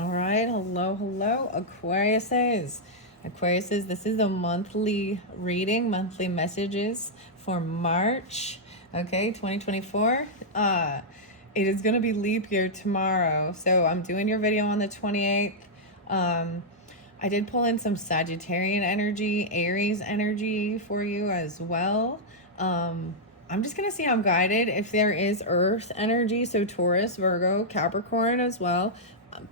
All right, hello, Aquariuses. Aquariuses, this is the monthly reading, monthly messages for March, okay, 2024. It is going to be leap year tomorrow, so I'm doing your video on the 28th. I did pull in some Sagittarian energy, Aries energy for you as well. I'm just going to see how I'm guided. If there is Earth energy, so Taurus, Virgo, Capricorn as well,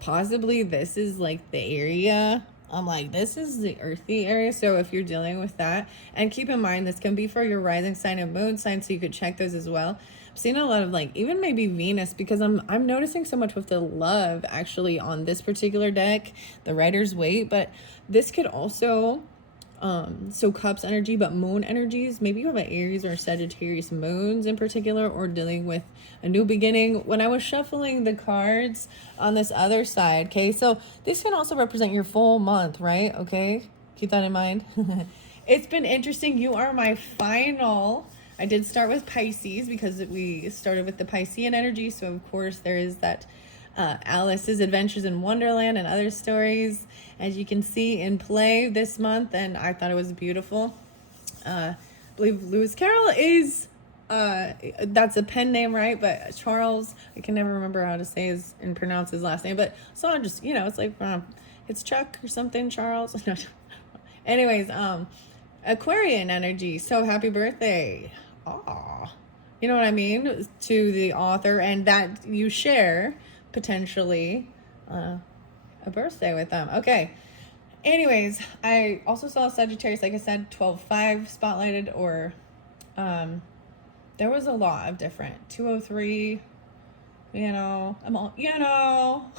possibly this is like the area. I'm like, this is the earthy area. So if you're dealing with that, and keep in mind, this can be for your rising sign and moon sign, so you could check those as well. I'm seeing a lot of like, even maybe Venus, because I'm noticing so much with the love actually on this particular deck, the Rider's Waite, but this could also so cups energy, but moon energies, maybe you have an Aries or Sagittarius moons in particular, or dealing with a new beginning. When I was shuffling the cards on this other side, okay, so this can also represent your full month, right? Okay, keep that in mind. It's been interesting. You are my final. I did start with Pisces because we started with the Piscean energy, so of course there is that Alice's Adventures in Wonderland and other stories, as you can see, in play this month, and I thought it was beautiful. I believe Lewis Carroll is, that's a pen name, right? But Charles, I can never remember how to say his and pronounce his last name, but so I'm just, it's like, it's Chuck or something, Charles. No. Anyways, Aquarian energy, so happy birthday. Aw. You know what I mean? To the author, and that you share potentially a birthday with them. Okay. Anyways, I also saw Sagittarius, like I said, 12-5 spotlighted, or there was a lot of different 203, I'm all,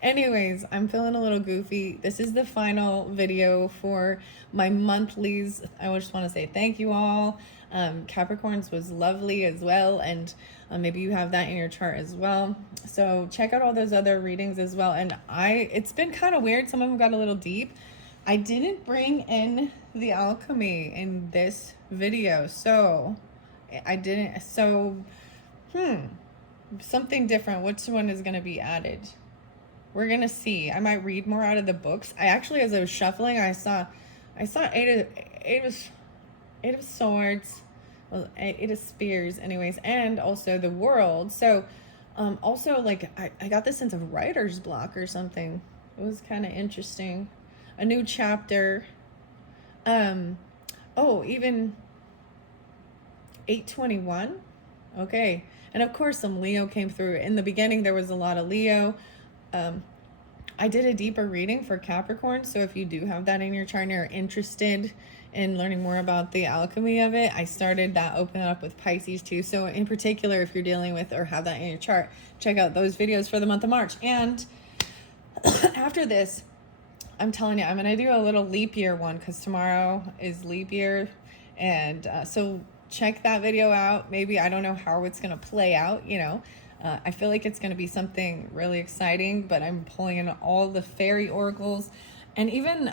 anyways, I'm feeling a little goofy. This is the final video for my monthlies. I just want to say thank you all. Capricorns was lovely as well, and maybe you have that in your chart as well. So check out all those other readings as well. And it's been kind of weird. Some of them got a little deep. I didn't bring in the alchemy in this video, so I didn't. So, something different. Which one is going to be added? We're going to see. I might read more out of the books. I actually, as I was shuffling, I saw eight of swords, well, eight of spears anyways, and also the world. So also, like, I got this sense of writer's block or something. It was kind of interesting. A new chapter. Even 821. Okay. And of course some Leo came through. In the beginning there was a lot of Leo. I did a deeper reading for Capricorn, so if you do have that in your chart and you're interested in learning more about the alchemy of it, I started that open up with Pisces too. So in particular, if you're dealing with or have that in your chart, check out those videos for the month of March. And after this, I'm telling you, I'm going to do a little leap year one, because tomorrow is leap year. And so check that video out. Maybe, I don't know how it's going to play out, I feel like it's going to be something really exciting, but I'm pulling in all the fairy oracles, and even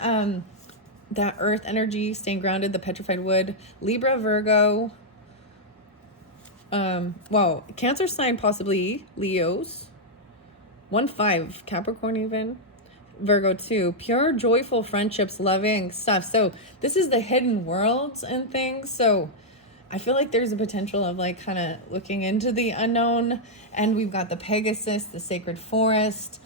that earth energy, staying grounded, the petrified wood, Libra, Virgo, Cancer sign, possibly Leos, 1-5, Capricorn even, Virgo too, pure joyful friendships, loving stuff. So this is the hidden worlds and things. So I feel like there's a potential of like kind of looking into the unknown, and we've got the Pegasus, the sacred forest,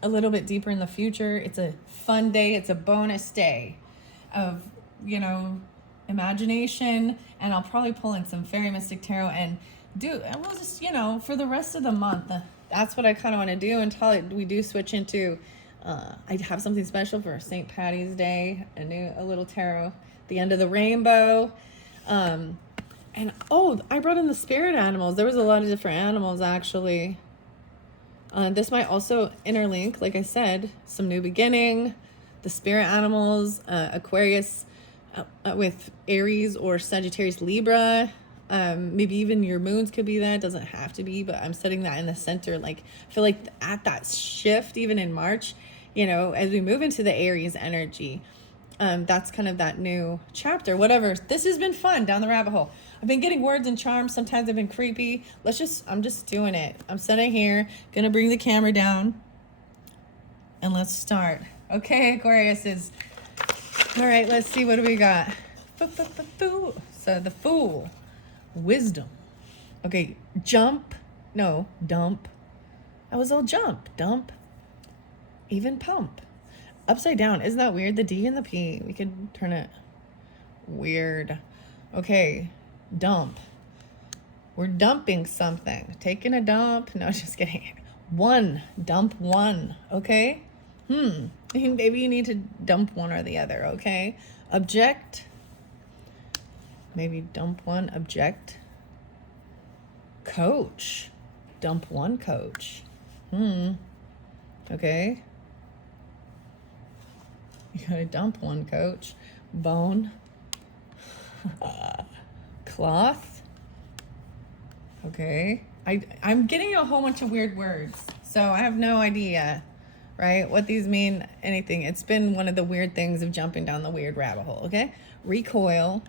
a little bit deeper in the future. It's a fun day. It's a bonus day of, imagination, and I'll probably pull in some fairy mystic tarot and we'll just, for the rest of the month, that's what I kind of want to do until we do switch into, I have something special for St. Patty's Day, a little tarot, the end of the rainbow. And I brought in the spirit animals. There was a lot of different animals actually. This might also interlink, like I said, some new beginning, the spirit animals, Aquarius with Aries or Sagittarius, Libra. Maybe even your moons could be that. It doesn't have to be, but I'm setting that in the center. Like, I feel like at that shift, even in March, as we move into the Aries energy, that's kind of that new chapter. Whatever. This has been fun, down the rabbit hole. I've been getting words and charms. Sometimes they've been creepy. I'm just doing it. I'm sitting here, gonna bring the camera down, and let's start. Okay, Aquarius is, all right, let's see, what do we got? So the Fool, wisdom. Okay, dump. I was all jump, dump, even pump. Upside down. Isn't that weird? The D and the P. We could turn it weird. Okay, dump. We're dumping something. Taking a dump. No, just kidding. Dump one. Okay? Maybe you need to dump one or the other, okay? Object. Maybe dump one, object. Coach. Dump one, coach. Okay. You gotta dump one, coach. Bone. Cloth. Okay. I'm getting a whole bunch of weird words, so I have no idea, right, what these mean, anything. It's been one of the weird things of jumping down the weird rabbit hole, okay? Recoil.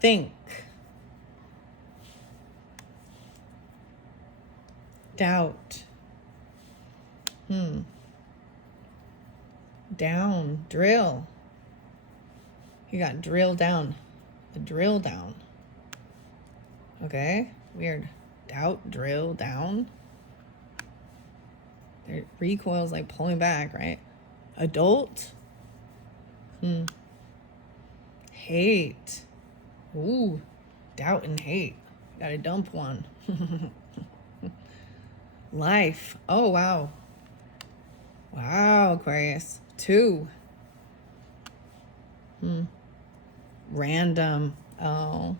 Think. Doubt. Down. Drill. You got drill down. The drill down. Okay. Weird. Doubt. Drill down. Their recoil's like pulling back, right? Adult. Hate. Ooh. Doubt and hate. Gotta dump one. Life. Oh, wow. Wow, Aquarius. 2. Random. Oh.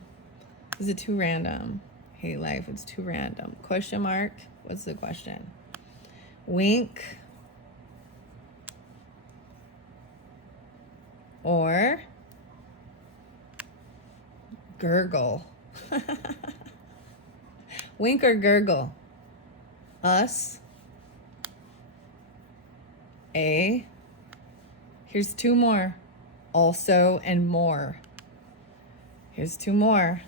Is it too random? Hate life. It's too random. Question mark. What's the question? Wink. Or gurgle. Wink or gurgle? Us. A. Here's 2 more. Also and more. Here's 2 more.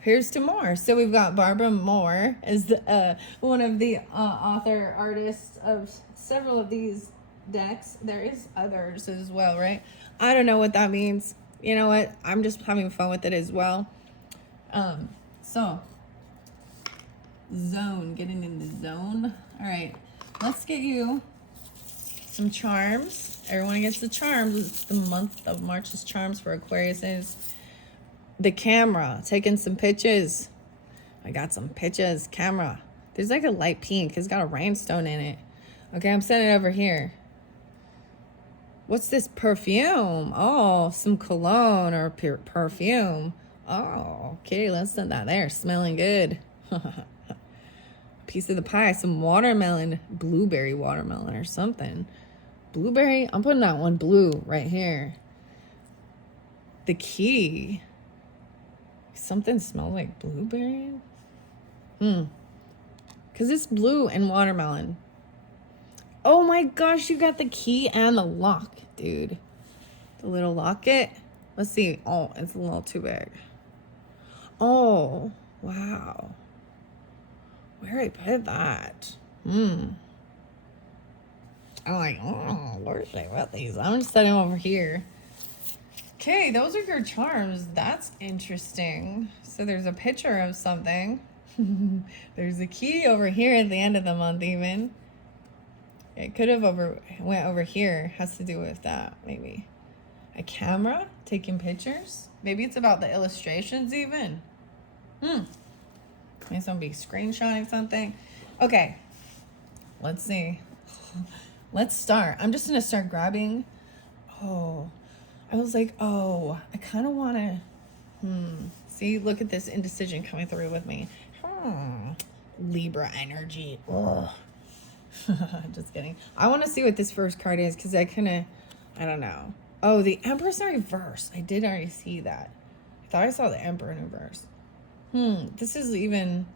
Here's 2 more. So we've got Barbara Moore is the, one of the author artists of several of these decks. There is others as well, right? I don't know what that means. You know what? I'm just having fun with it as well. So zone, getting in the zone. All right, let's get you some charms. Everyone gets the charms. It's the month of March's charms for Aquarius. Is the camera, taking some pictures. I got some pictures. Camera. There's like a light pink. It's got a rhinestone in it. Okay, I'm sending it over here. What's this? Perfume. Oh, some cologne or perfume. Oh, okay, let's send that there. Smelling good. Piece of the pie. Some watermelon. Blueberry watermelon or something. Blueberry. I'm putting that one blue right here. The key. Something smells like blueberry. Because it's blue and watermelon. Oh my gosh, you got the key and the lock, dude. The little locket. Let's see. Oh, it's a little too big. Oh, wow. Where I put that? I'm like, oh, where should I put these? I'm just setting them over here. Okay, those are your charms. That's interesting. So there's a picture of something. There's a key over here at the end of the month even. It could have went over here. Has to do with that, maybe. A camera, taking pictures. Maybe it's about the illustrations even. Maybe someone be screenshotting something. Okay, let's see. Let's start. I'm just gonna start grabbing. Oh, I was like, oh, I kind of want to. See, look at this indecision coming through with me. Libra energy. Ugh. Just kidding. I want to see what this first card is because I don't know. Oh, the Empress in reverse. I did already see that. I thought I saw the Emperor in reverse. This is even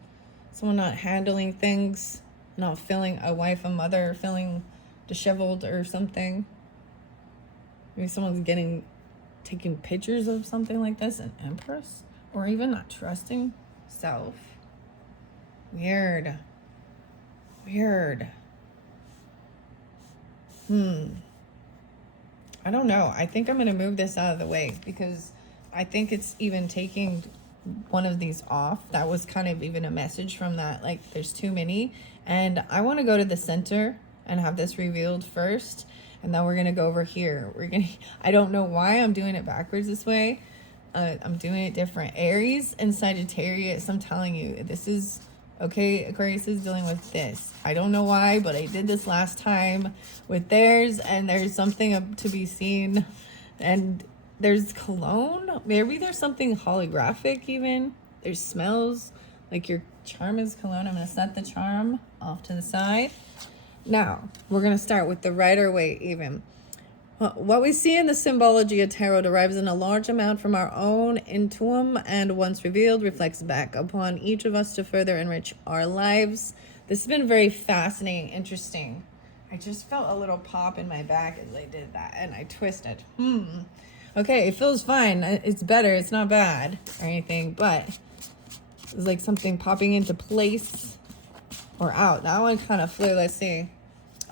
someone not handling things, not feeling a wife, a mother, feeling disheveled or something. Maybe someone's taking pictures of something like this, an empress, or even not trusting self. Weird. I don't know. I think I'm going to move this out of the way because I think it's even taking one of these off. That was kind of even a message from that. Like, there's too many. And I want to go to the center and have this revealed first. And then we're going to go over here. I don't know why I'm doing it backwards this way. I'm doing it different. Aries and Sagittarius, I'm telling you, this is... Okay, Aquarius is dealing with this. I don't know why, but I did this last time with theirs, and there's something to be seen. And there's cologne. Maybe there's something holographic even. There's smells. Like your charm is cologne. I'm going to set the charm off to the side. Now, we're going to start with the Rider-Waite even. What we see in the symbology of tarot derives in a large amount from our own intuition, and once revealed, reflects back upon each of us to further enrich our lives. This has been very fascinating, interesting. I just felt a little pop in my back as I did that, and I twisted. Okay, it feels fine. It's better. It's not bad or anything, but it's like something popping into place or out. That one kind of flew. Let's see.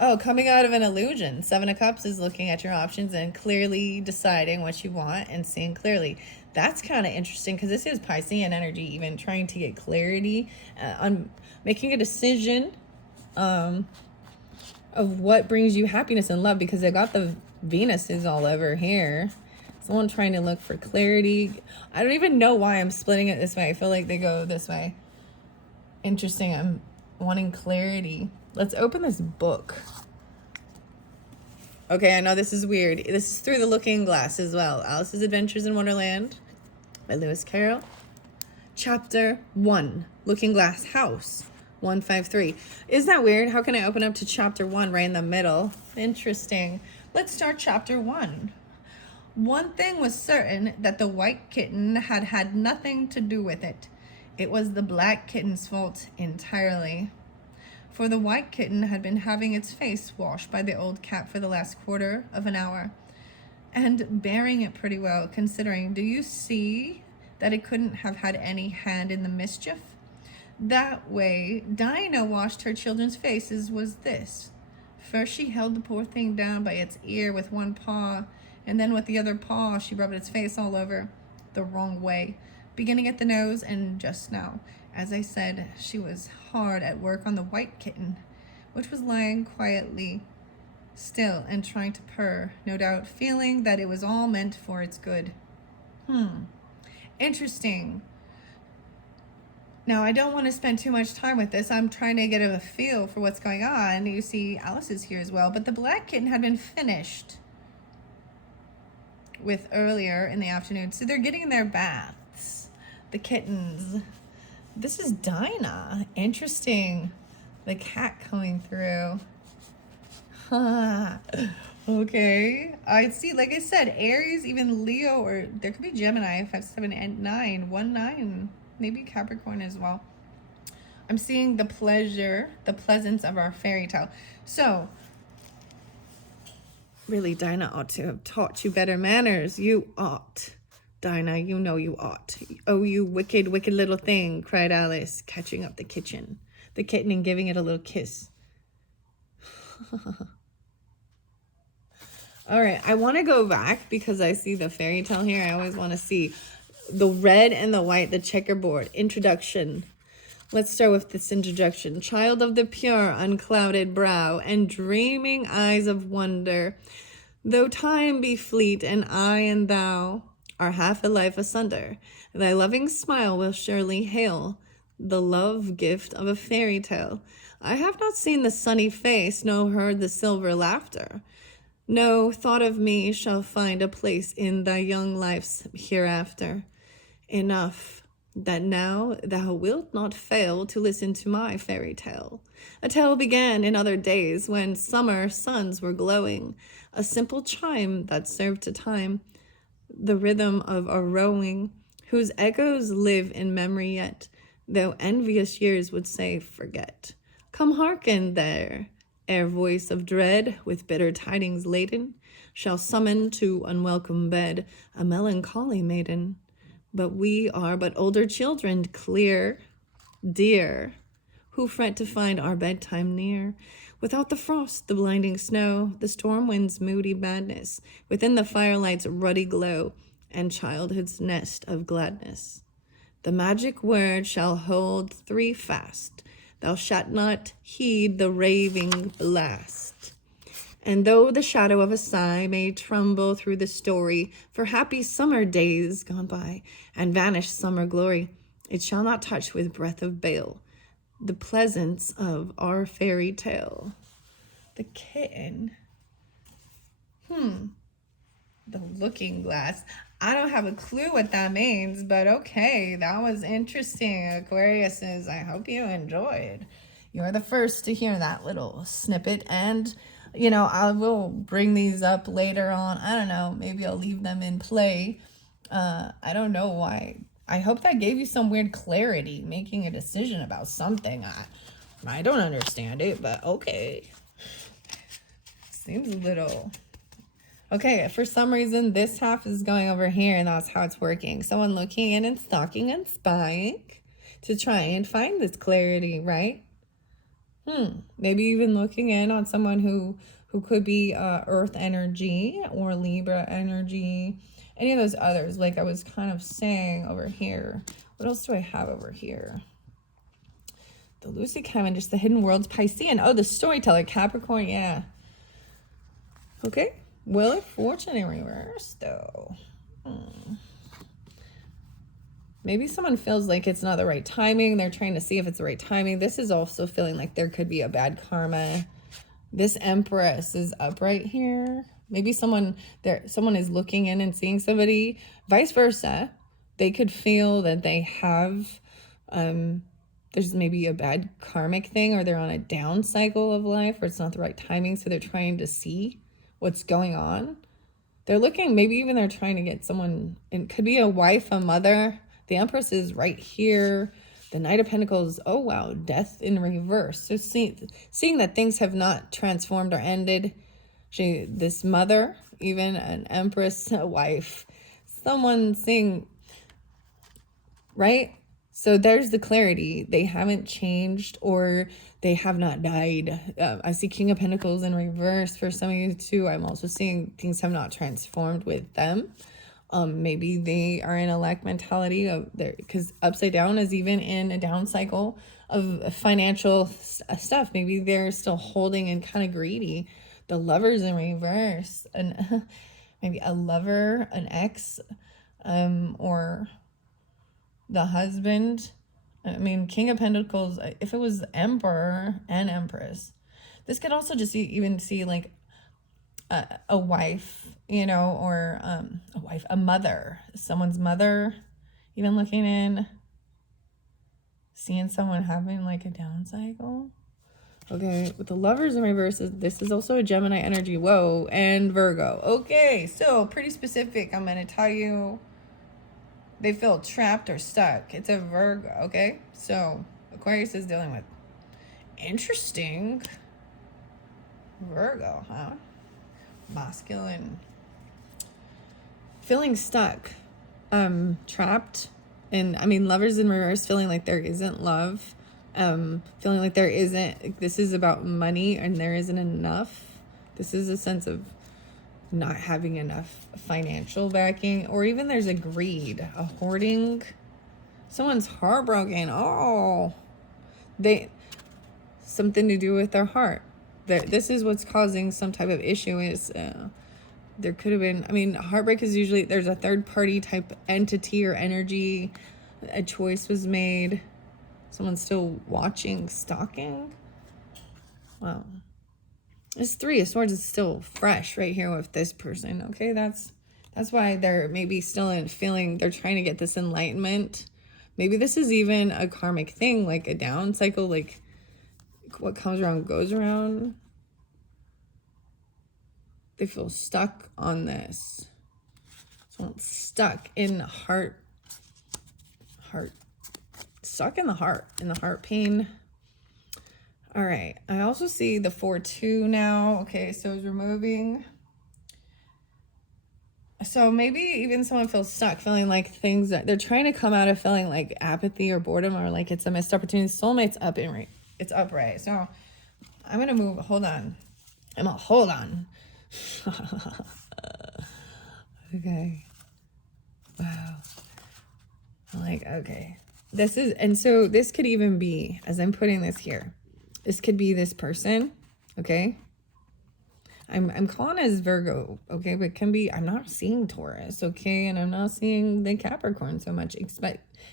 Oh, coming out of an illusion. 7 of Cups is looking at your options and clearly deciding what you want and seeing clearly. That's kind of interesting because this is Piscean energy, even trying to get clarity on making a decision of what brings you happiness and love, because they got the Venuses all over here. Someone trying to look for clarity. I don't even know why I'm splitting it this way. I feel like they go this way. Interesting. I'm wanting clarity. Let's open this book. Okay, I know this is weird. This is Through the Looking Glass as well. Alice's Adventures in Wonderland by Lewis Carroll. Chapter 1, Looking Glass House, 153. Isn't that weird? How can I open up to chapter 1 right in the middle? Interesting. Let's start chapter 1. One thing was certain, that the white kitten had had nothing to do with it. It was the black kitten's fault entirely. For the white kitten had been having its face washed by the old cat for the last quarter of an hour, and bearing it pretty well, considering. Do you see that it couldn't have had any hand in the mischief? That way Dinah washed her children's faces was this. First she held the poor thing down by its ear with one paw, and then with the other paw she rubbed its face all over the wrong way, beginning at the nose. And just now, as I said, she was hard at work on the white kitten, which was lying quietly still and trying to purr, no doubt feeling that it was all meant for its good. Interesting. Now, I don't want to spend too much time with this. I'm trying to get a feel for what's going on. You see Alice is here as well, but the black kitten had been finished with earlier in the afternoon, so they're getting their baths. The kittens. This is Dinah. Interesting. The cat coming through. Okay. I see, like I said, Aries, even Leo, or there could be Gemini, 5, 7, and 9. 1, 9. Maybe Capricorn as well. I'm seeing the pleasance of our fairy tale. So, really, Dinah ought to have taught you better manners. You ought. Dinah, you know you ought. Oh, you wicked, wicked little thing, cried Alice, catching up the kitten and giving it a little kiss. All right, I want to go back because I see the fairy tale here. I always want to see the red and the white, the checkerboard. Introduction. Let's start with this introduction. Child of the pure, unclouded brow and dreaming eyes of wonder, though time be fleet and I and thou are half a life asunder, thy loving smile will surely hail the love gift of a fairy tale. I have not seen the sunny face, nor heard the silver laughter. No thought of me shall find a place in thy young life's hereafter. Enough that now thou wilt not fail to listen to my fairy tale. A tale began in other days when summer suns were glowing, a simple chime that served to time the rhythm of a rowing, whose echoes live in memory yet, though envious years would say forget. Come hearken there, ere voice of dread with bitter tidings laden, shall summon to unwelcome bed a melancholy maiden. But we are but older children, clear, dear, who fret to find our bedtime near. Without the frost, the blinding snow, the storm wind's moody madness, within the firelight's ruddy glow, and childhood's nest of gladness. The magic word shall hold three fast. Thou shalt not heed the raving blast. And though the shadow of a sigh may tremble through the story, for happy summer days gone by, and vanished summer glory, it shall not touch with breath of bale the pleasance of our fairy tale. The kitten. The looking glass. I don't have a clue what that means, but okay, that was interesting, Aquariuses. I hope you enjoyed. You're the first to hear that little snippet, and I will bring these up later on. I don't know, maybe I'll leave them in play. I don't know why. I hope that gave you some weird clarity, making a decision about something. I don't understand it, but okay. Seems a little... Okay, for some reason, this half is going over here, and that's how it's working. Someone looking in and stalking and spying to try and find this clarity, right? Maybe even looking in on someone who could be Earth energy or Libra energy. Any of those others, like I was kind of saying over here. What else do I have over here? The Lucid Cavendish, the Hidden Worlds, Piscean. Oh, the Storyteller, Capricorn, yeah. Okay. Wheel of Fortune in reverse, though. Maybe someone feels like it's not the right timing. They're trying to see if it's the right timing. This is also feeling like there could be a bad karma. This Empress is up right here. Maybe someone is looking in and seeing somebody. Vice versa. They could feel that they have, there's maybe a bad karmic thing, or they're on a down cycle of life where it's not the right timing. So they're trying to see what's going on. They're looking, maybe even they're trying to get someone, it could be a wife, a mother. The Empress is right here. The Knight of Pentacles, oh wow, Death in reverse. So seeing that things have not transformed or ended. This mother, even an Empress, a wife, someone seeing, right? So there's the clarity. They haven't changed, or they have not died. I see King of Pentacles in reverse for some of you too. I'm also seeing things have not transformed with them. Maybe they are in a lack mentality of there, because upside down is even in a down cycle of financial stuff. Maybe they're still holding and kind of greedy. The Lovers in reverse, and maybe a lover, an ex, or the husband. I mean, King of Pentacles, if it was Emperor and Empress, this could also just even see like a wife, or a wife, a mother, someone's mother, even looking in, seeing someone having like a down cycle. Okay, with the Lovers in reverse, this is also a Gemini energy. Whoa, and Virgo. Okay, so pretty specific. I'm going to tell you they feel trapped or stuck. It's a Virgo, okay? So Aquarius is dealing with interesting Virgo, huh? Masculine. Feeling stuck, trapped. And I mean, Lovers in reverse, feeling like there isn't love. Feeling like there isn't, this is about money and there isn't enough. This is a sense of not having enough financial backing, or even there's a greed, a hoarding. Someone's heartbroken. Oh, something to do with their heart. This is what's causing some type of issue. Is there could have been, I mean, heartbreak is usually there's a third party type entity or energy. A choice was made. Someone's still watching, stalking. Wow. This Three of Swords is still fresh right here with this person. Okay, that's why they're maybe still in feeling they're trying to get this enlightenment. Maybe this is even a karmic thing, like a down cycle, like what comes around goes around. They feel stuck on this. So stuck in stuck in the heart pain. All right, I also see the 4-2 now. Okay, so it's removing So maybe even someone feels stuck, feeling like things that they're trying to come out of, feeling like apathy or boredom, or like it's a missed opportunity. Soulmate's up in right. It's upright. So I'm gonna move. Hold on. I'm gonna hold on. Okay. Wow. Like, okay. This is, and so this could even be, as I'm putting this here, this could be this person. Okay. I'm calling as Virgo, okay, but it can be, I'm not seeing Taurus, okay, and I'm not seeing the Capricorn so much,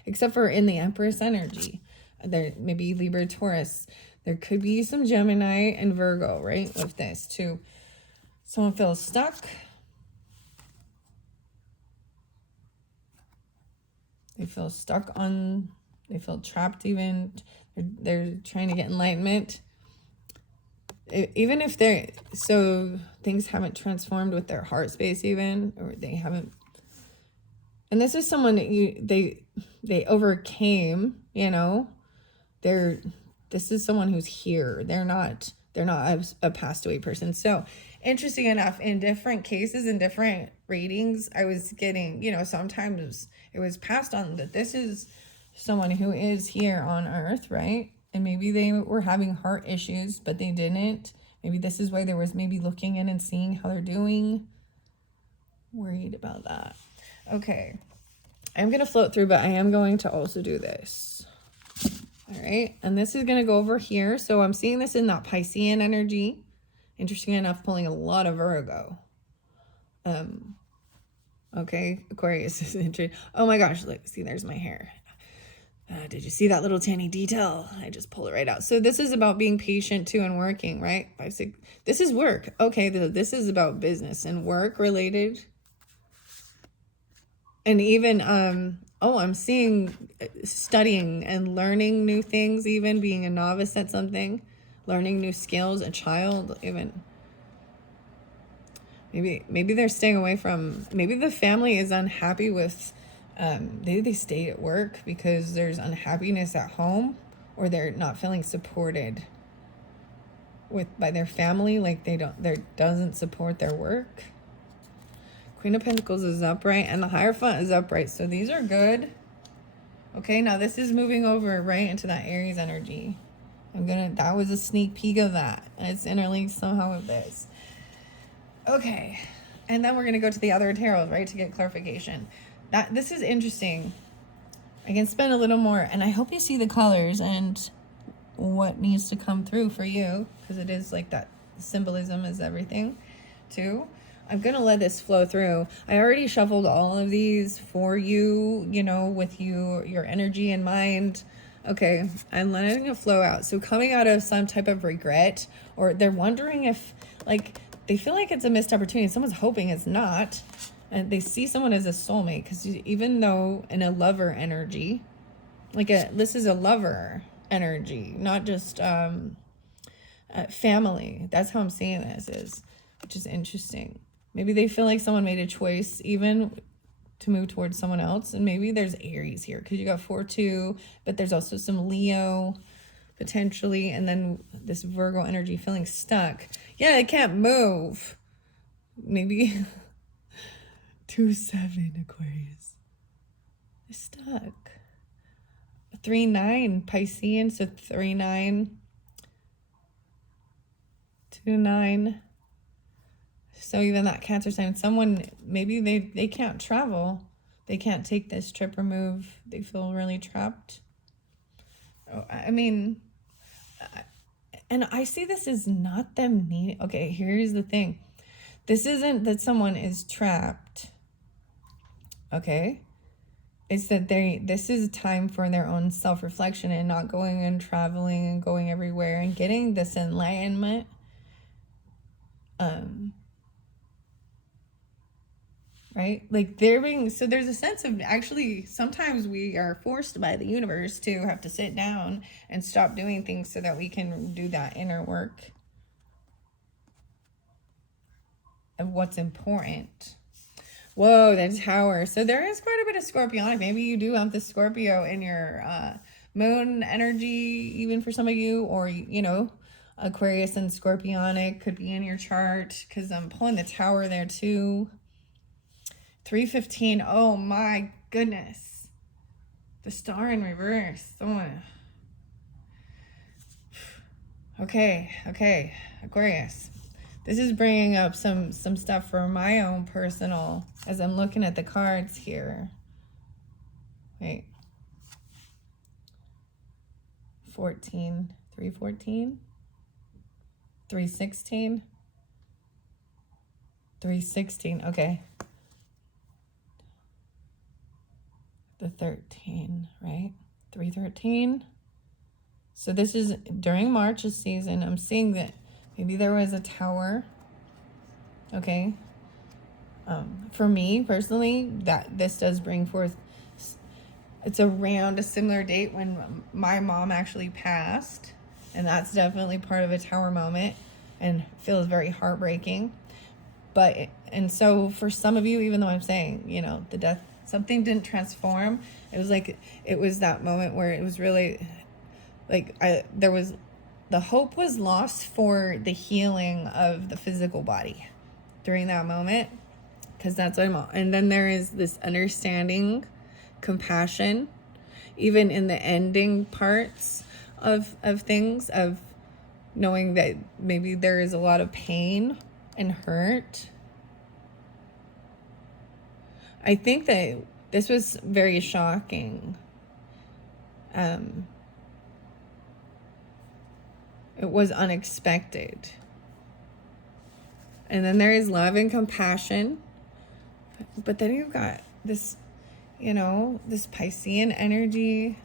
except for in the Empress energy. There maybe Libra, Taurus. There could be some Gemini and Virgo, right, with this too. Someone feels stuck. They feel stuck on, they feel trapped even. They're trying to get enlightenment. Even if they're, so things haven't transformed with their heart space even, or they haven't, and this is someone that they overcame, you know, this is someone who's here. They're not a passed away person. So interesting enough, in different cases, in different readings, I was getting, you know, sometimes it was passed on that this is someone who is here on earth, right? And maybe they were having heart issues, but they didn't. Maybe this is why there was maybe looking in and seeing how they're doing. Worried about that. Okay. I'm going to float through, but I am going to also do this. All right. And this is going to go over here. So I'm seeing this in that Piscean energy. Interesting enough, pulling a lot of Virgo. Okay. Aquarius is interesting. Oh my gosh. Look, see, there's my hair. Did you see that little tiny detail? I just pulled it right out. So this is about being patient too and working, right? 5, 6. This is work. Okay, this is about business and work related. And even, I'm seeing studying and learning new things, even being a novice at something, learning new skills, a child, even. Maybe they're staying away from, maybe the family is unhappy with, they stay at work because there's unhappiness at home, or they're not feeling supported by their family, like they doesn't support their work. Queen of Pentacles is upright and the Hierophant is upright, so these are good. Okay, now this is moving over right into that Aries energy. That was a sneak peek of that, and it's interlinked somehow with this. Okay, and then we're gonna go to the other tarot, right, to get clarification. This is interesting. I can spend a little more, and I hope you see the colors and what needs to come through for you, because it is like that symbolism is everything too. I'm gonna let this flow through. I already shuffled all of these for you, you know, with your energy in mind. Okay, I'm letting it flow out. So coming out of some type of regret, or they're wondering if, like, they feel like it's a missed opportunity. Someone's hoping it's not. And they see someone as a soulmate, because even though in a lover energy, this is a lover energy, not just family. That's how I'm seeing this, which is interesting. Maybe they feel like someone made a choice even to move towards someone else. And maybe there's Aries here, because you got 4-2, but there's also some Leo potentially. And then this Virgo energy feeling stuck. Yeah, it can't move. Maybe 2-7 Aquarius. It's stuck. 3-9 Piscean, so 3-9, 2-9. So even that Cancer sign, someone, maybe they can't travel. They can't take this trip or move. They feel really trapped. I mean, and I see this as not them needing. Okay, here's the thing. This isn't that someone is trapped. Okay? It's that this is time for their own self-reflection and not going and traveling and going everywhere and getting this enlightenment. Right? Like so there's a sense of, actually, sometimes we are forced by the universe to have to sit down and stop doing things so that we can do that inner work of what's important. Whoa, the Tower. So there is quite a bit of Scorpionic. Maybe you do have the Scorpio in your moon energy, even for some of you, or, you know, Aquarius and Scorpionic could be in your chart, because I'm pulling the Tower there too. 3:15. Oh my goodness. The star in reverse. Oh. Okay, Aquarius. This is bringing up some stuff for my own personal, as I'm looking at the cards here. Wait. 14, 3:14, 3:16, 3:16. Okay. The 13, right? 3:13. So this is during March's season. I'm seeing that maybe there was a tower. Okay. For me personally, that this does bring forth, it's around a similar date when my mom actually passed, and that's definitely part of a tower moment and feels very heartbreaking. But and so for some of you, even though I'm saying, you know, the death, something didn't transform, it was like, it was that moment where it was really like, there was, the hope was lost for the healing of the physical body during that moment, because that's what I'm on. And then there is this understanding, compassion, even in the ending parts of things, of knowing that maybe there is a lot of pain and hurt. I think that this was very shocking. It was unexpected. And then there is love and compassion. But then you've got this, you know, this Piscean energy,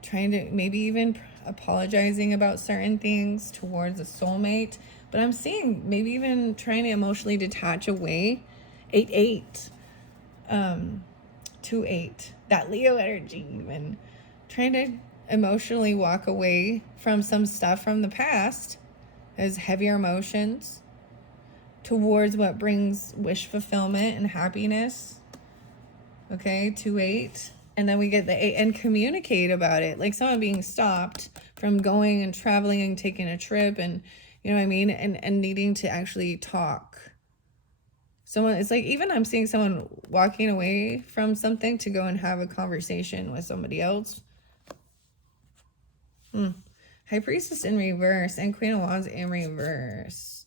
trying to maybe even apologizing about certain things towards a soulmate. But I'm seeing maybe even trying to emotionally detach away. 8-8. 2-8. That Leo energy, even trying to emotionally walk away from some stuff from the past as heavier emotions towards what brings wish fulfillment and happiness. Okay, 2-8. And then we get the 8 and communicate about it, like someone being stopped from going and traveling and taking a trip, and you know what I mean, and needing to actually talk. Someone, it's like, even I'm seeing someone walking away from something to go and have a conversation with somebody else. High Priestess in reverse and Queen of Wands in reverse.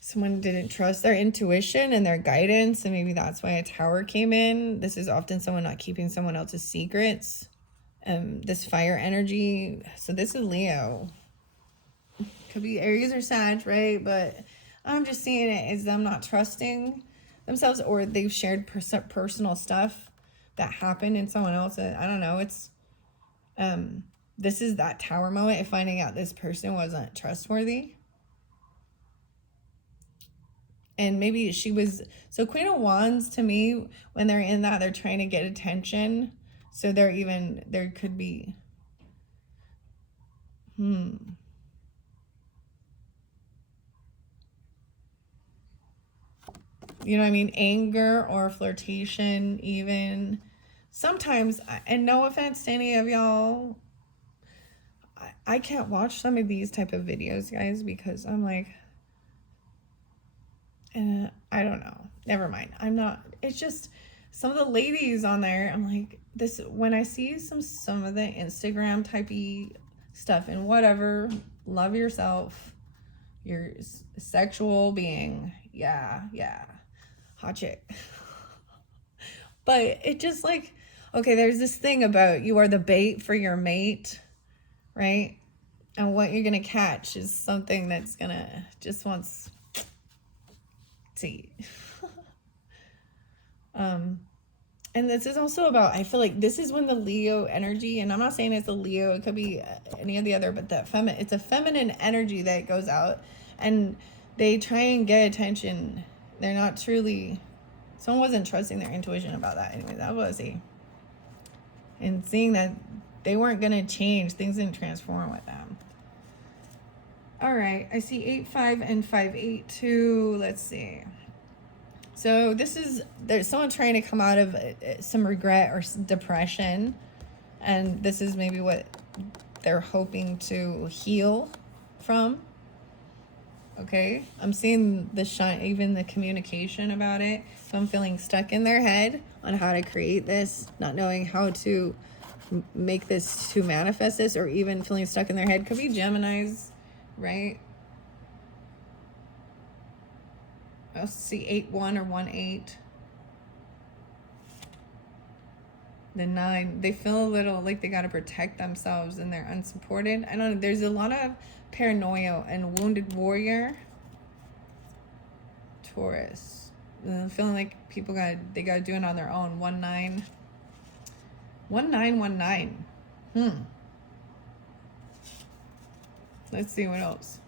Someone didn't trust their intuition and their guidance, and maybe that's why a tower came in. This is often someone not keeping someone else's secrets. This fire energy. So this is Leo. Could be Aries or Sag, right? But I'm just seeing it as them not trusting themselves, or they've shared personal stuff that happened in someone else. I don't know. It's this is that tower moment of finding out this person wasn't trustworthy. And maybe she was, so Queen of Wands to me, when they're in that, they're trying to get attention. So there could be, you know what I mean? Anger or flirtation even. Sometimes, and no offense to any of y'all, I can't watch some of these type of videos, guys, because I'm like, I don't know. Never mind. I'm not, it's just some of the ladies on there, I'm like, this, when I see some of the Instagram typey stuff and whatever, love yourself, you're a sexual being. Yeah. Hot chick. But it just like, okay, there's this thing about you are the bait for your mate, right? And what you're going to catch is something that's going to just wants to eat. And this is also about, I feel like this is when the Leo energy, and I'm not saying it's a Leo, it could be any of the other, but it's a feminine energy that goes out and they try and get attention. They're not truly, someone wasn't trusting their intuition about that. Anyway, that was and seeing that they weren't going to change, things didn't transform with them. All right, I see 8-5 and 5-8-2. Let's see. So there's someone trying to come out of some regret or depression, and this is maybe what they're hoping to heal from. Okay, I'm seeing the shine, even the communication about it. So I'm feeling stuck in their head on how to create this, not knowing how to make this, to manifest this, or even feeling stuck in their head. Could be Geminis, right? I'll see 8-1 or 1-8. The 9, they feel a little like they got to protect themselves and they're unsupported. I don't know. There's a lot of paranoia and wounded warrior. Taurus. Feeling like people they got to do it on their own. 1-9. 1-9. Let's see what else.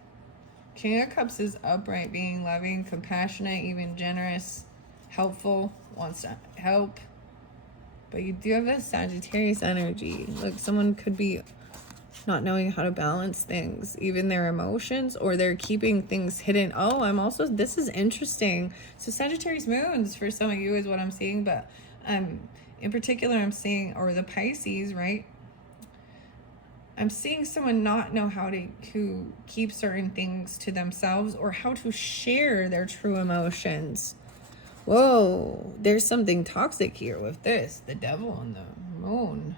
King of Cups is upright, being loving, compassionate, even generous, helpful, wants to help. But you do have a Sagittarius energy. Look, someone could be not knowing how to balance things, even their emotions, or they're keeping things hidden. Oh, this is interesting. So Sagittarius moons for some of you is what I'm seeing, but in particular I'm seeing, or the Pisces, right? I'm seeing someone not know how to keep certain things to themselves or how to share their true emotions. Whoa, there's something toxic here with this. The devil and the moon.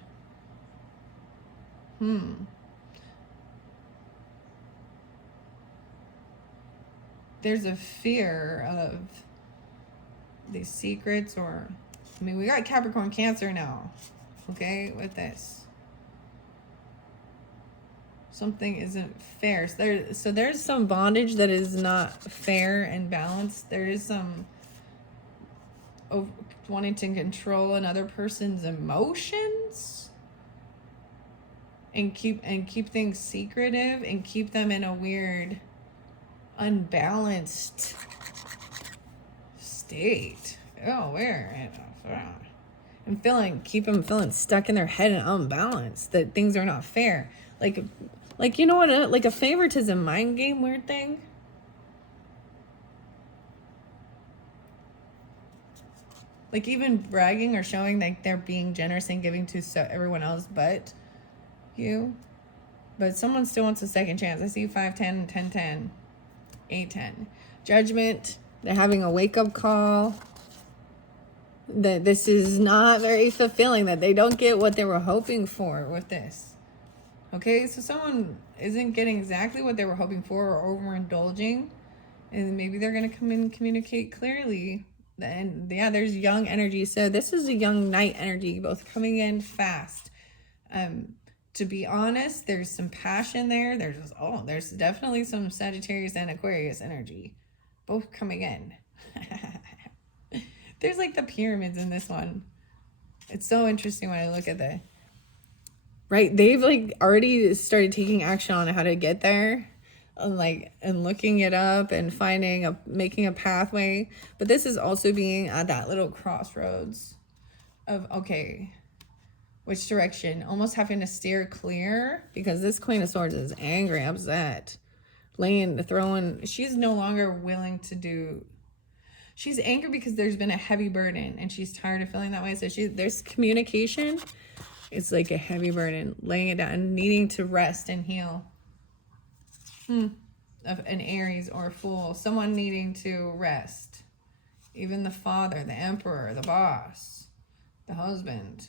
There's a fear of these secrets, or, I mean, we got Capricorn Cancer now, okay, with this. Something isn't fair. So there's some bondage that is not fair and balanced. There is some wanting to control another person's emotions and keep things secretive and keep them in a weird unbalanced state. I'm keep them feeling stuck in their head and unbalanced, that things are not fair. Like you know what, like a favoritism mind game weird thing. Like even bragging or showing like they're being generous and giving to everyone else but you. But someone still wants a second chance. I see 5-10, 10-10, 8-10. Judgment. They're having a wake-up call. That this is not very fulfilling. That they don't get what they were hoping for with this. Okay, so someone isn't getting exactly what they were hoping for or overindulging. And maybe they're going to come in and communicate clearly. And yeah, there's young energy. So this is a young knight energy, both coming in fast. To be honest, there's some passion there. There's definitely some Sagittarius and Aquarius energy, both coming in. There's like the pyramids in this one. It's so interesting when I look at the, right? They've like already started taking action on how to get there. And looking it up and making a pathway. But this is also being at that little crossroads of, okay, which direction? Almost having to steer clear because this Queen of Swords is angry, upset, she's no longer willing to do. She's angry because there's been a heavy burden and she's tired of feeling that way. So there's communication. It's like a heavy burden, laying it down, needing to rest and heal. Of an Aries or a Fool, someone needing to rest. Even the father, the emperor, the boss, the husband.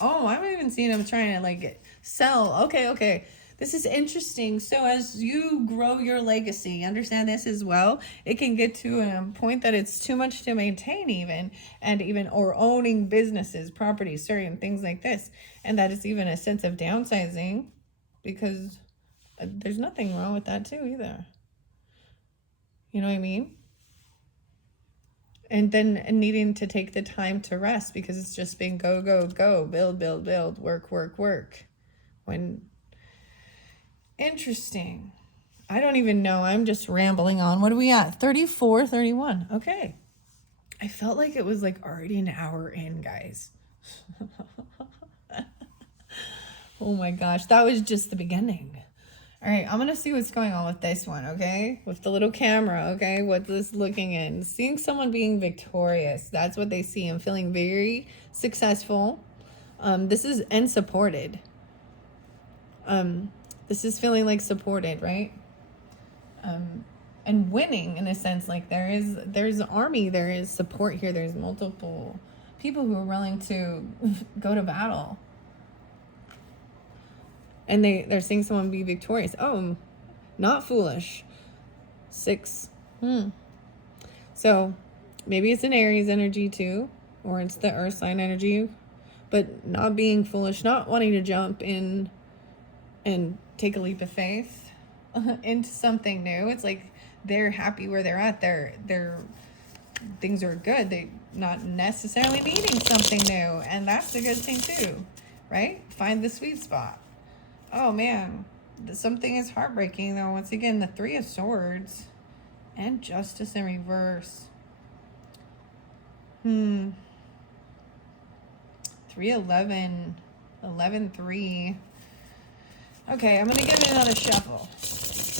Oh, I'm even seeing him trying to like sell. Okay. This is interesting. So as you grow your legacy, understand this as well. It can get to a point that it's too much to maintain or owning businesses, properties, certain things like this. And that is even a sense of downsizing. Because there's nothing wrong with that too either. You know what I mean? And then needing to take the time to rest because it's just been go, build, work. Interesting. I don't even know. I'm just rambling on. What are we at? 34, 31. Okay. I felt like it was like already an hour in, guys. Oh my gosh, that was just the beginning. All right, I'm going to see what's going on with this one, okay? With the little camera, okay? What this looking in. Seeing someone being victorious. That's what they see. I'm feeling very successful. This is and supported. This is feeling like supported, right? And winning in a sense. Like there's an army, there is support here. There's multiple people who are willing to go to battle. And they're seeing someone be victorious. Oh, not foolish. 6. So maybe it's an Aries energy too, or it's the earth sign energy, but not being foolish, not wanting to jump in and take a leap of faith into something new. It's like they're happy where they're at. They're things are good. They not necessarily needing something new, and that's a good thing too, right? Find the sweet spot. Oh man, something is heartbreaking though. Once again, the 3 of Swords and Justice in reverse. 3-11, 11-3. Okay, I'm gonna give it another shuffle.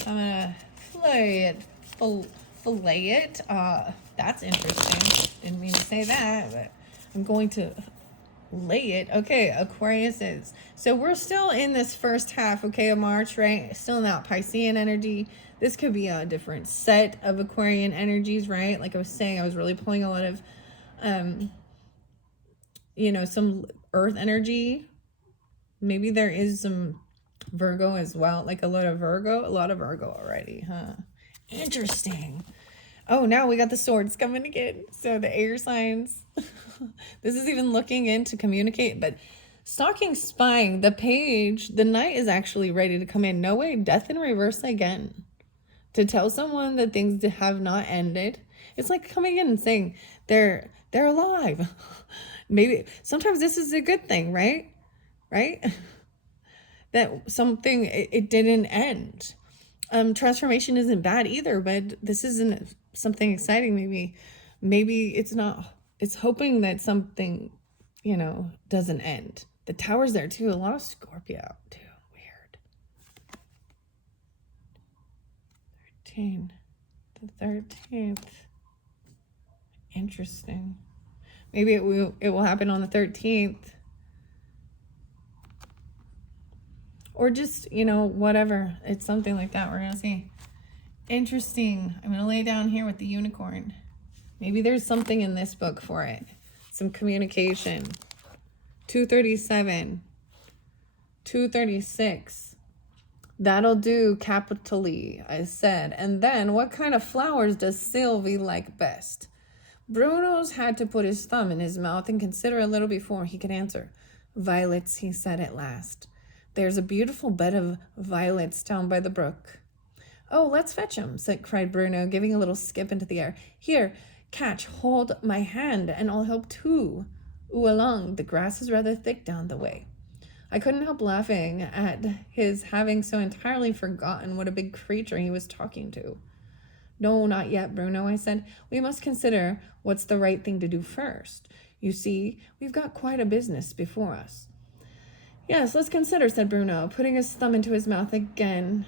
I'm gonna fillet it. That's interesting. Didn't mean to say that, but I'm going to lay it. Okay, Aquarius is. So we're still in this first half, okay, of March, right? Still in that Piscean energy. This could be a different set of Aquarian energies, right? Like I was saying, I was really pulling a lot of, some earth energy. Maybe there is some Virgo as well, like a lot of Virgo already, huh? Interesting. Oh, now we got the swords coming again. So the air signs. This is even looking in to communicate, but stalking, spying, the page, the knight is actually ready to come in. No way, death in reverse again. To tell someone that things have not ended. It's like coming in and saying they're alive. Maybe sometimes this is a good thing, right? Right? That something, it didn't end. Transformation isn't bad either, but this isn't something exciting. Maybe it's not. It's hoping that something, doesn't end. The Tower's there too. A lot of Scorpio too. Weird. 13. The 13th. Interesting. Maybe it will happen on the 13th. Or just, whatever. It's something like that. We're going to see. Interesting. I'm going to lay down here with the unicorn. Maybe there's something in this book for it. Some communication. 237. 236. That'll do capitally, I said. And then, what kind of flowers does Sylvie like best? Bruno's had to put his thumb in his mouth and consider a little before he could answer. Violets, he said at last. There's a beautiful bed of violets down by the brook. Oh, let's fetch 'em, cried Bruno, giving a little skip into the air. Here, catch, hold my hand, and I'll help too. Ooh, along, the grass is rather thick down the way. I couldn't help laughing at his having so entirely forgotten what a big creature he was talking to. No, not yet, Bruno, I said. We must consider what's the right thing to do first. You see, we've got quite a business before us. Yes, let's consider, said Bruno, putting his thumb into his mouth again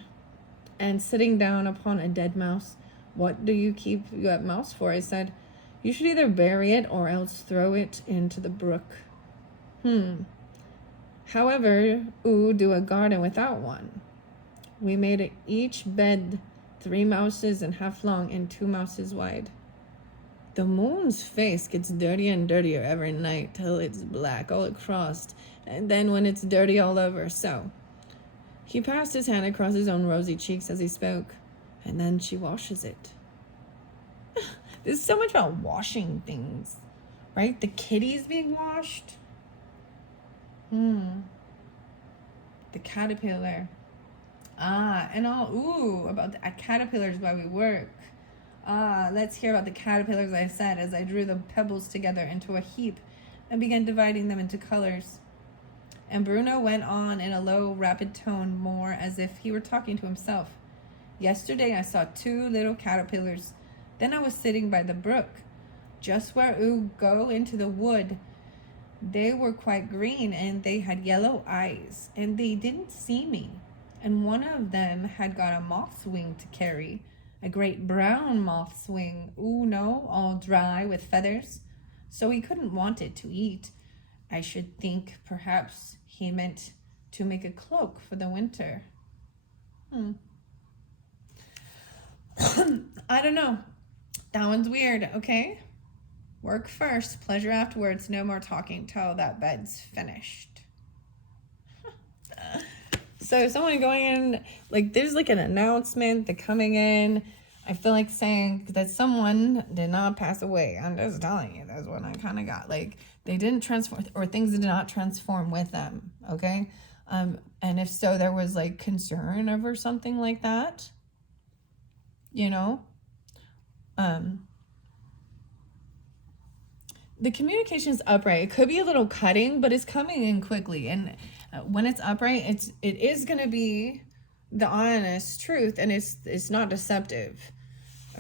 and sitting down upon a dead mouse. What do you keep that mouse for? I said. You should either bury it or else throw it into the brook. However, do a garden without one. We made each bed 3 mouses and half long and 2 mouses wide. The moon's face gets dirtier and dirtier every night till it's black all across, and then when it's dirty all over, so. He passed his hand across his own rosy cheeks as he spoke, and then she washes it. This is so much about washing things, right? The kitty's being washed. The caterpillar. And about the caterpillars while we work. Let's hear about the caterpillars, I said, as I drew the pebbles together into a heap and began dividing them into colors. And Bruno went on in a low, rapid tone, more as if he were talking to himself. Yesterday I saw 2 little caterpillars. Then I was sitting by the brook, just where you go into the wood. They were quite green, and they had yellow eyes, and they didn't see me. And one of them had got a moth's wing to carry, a great brown moth's wing, all dry with feathers, so he couldn't want it to eat. I should think perhaps he meant to make a cloak for the winter. I don't know. That one's weird, okay? Work first, pleasure afterwards, no more talking till that bed's finished. So someone going in, like there's like an announcement, they're coming in. I feel like saying that someone did not pass away. I'm just telling you, that's what I kind of got. Like they didn't transform, or things did not transform with them, okay? And if so, there was like concern over something like that, you know? The communication is upright. It could be a little cutting, but it's coming in quickly. And when it's upright, it is going to be the honest truth, and it's not deceptive.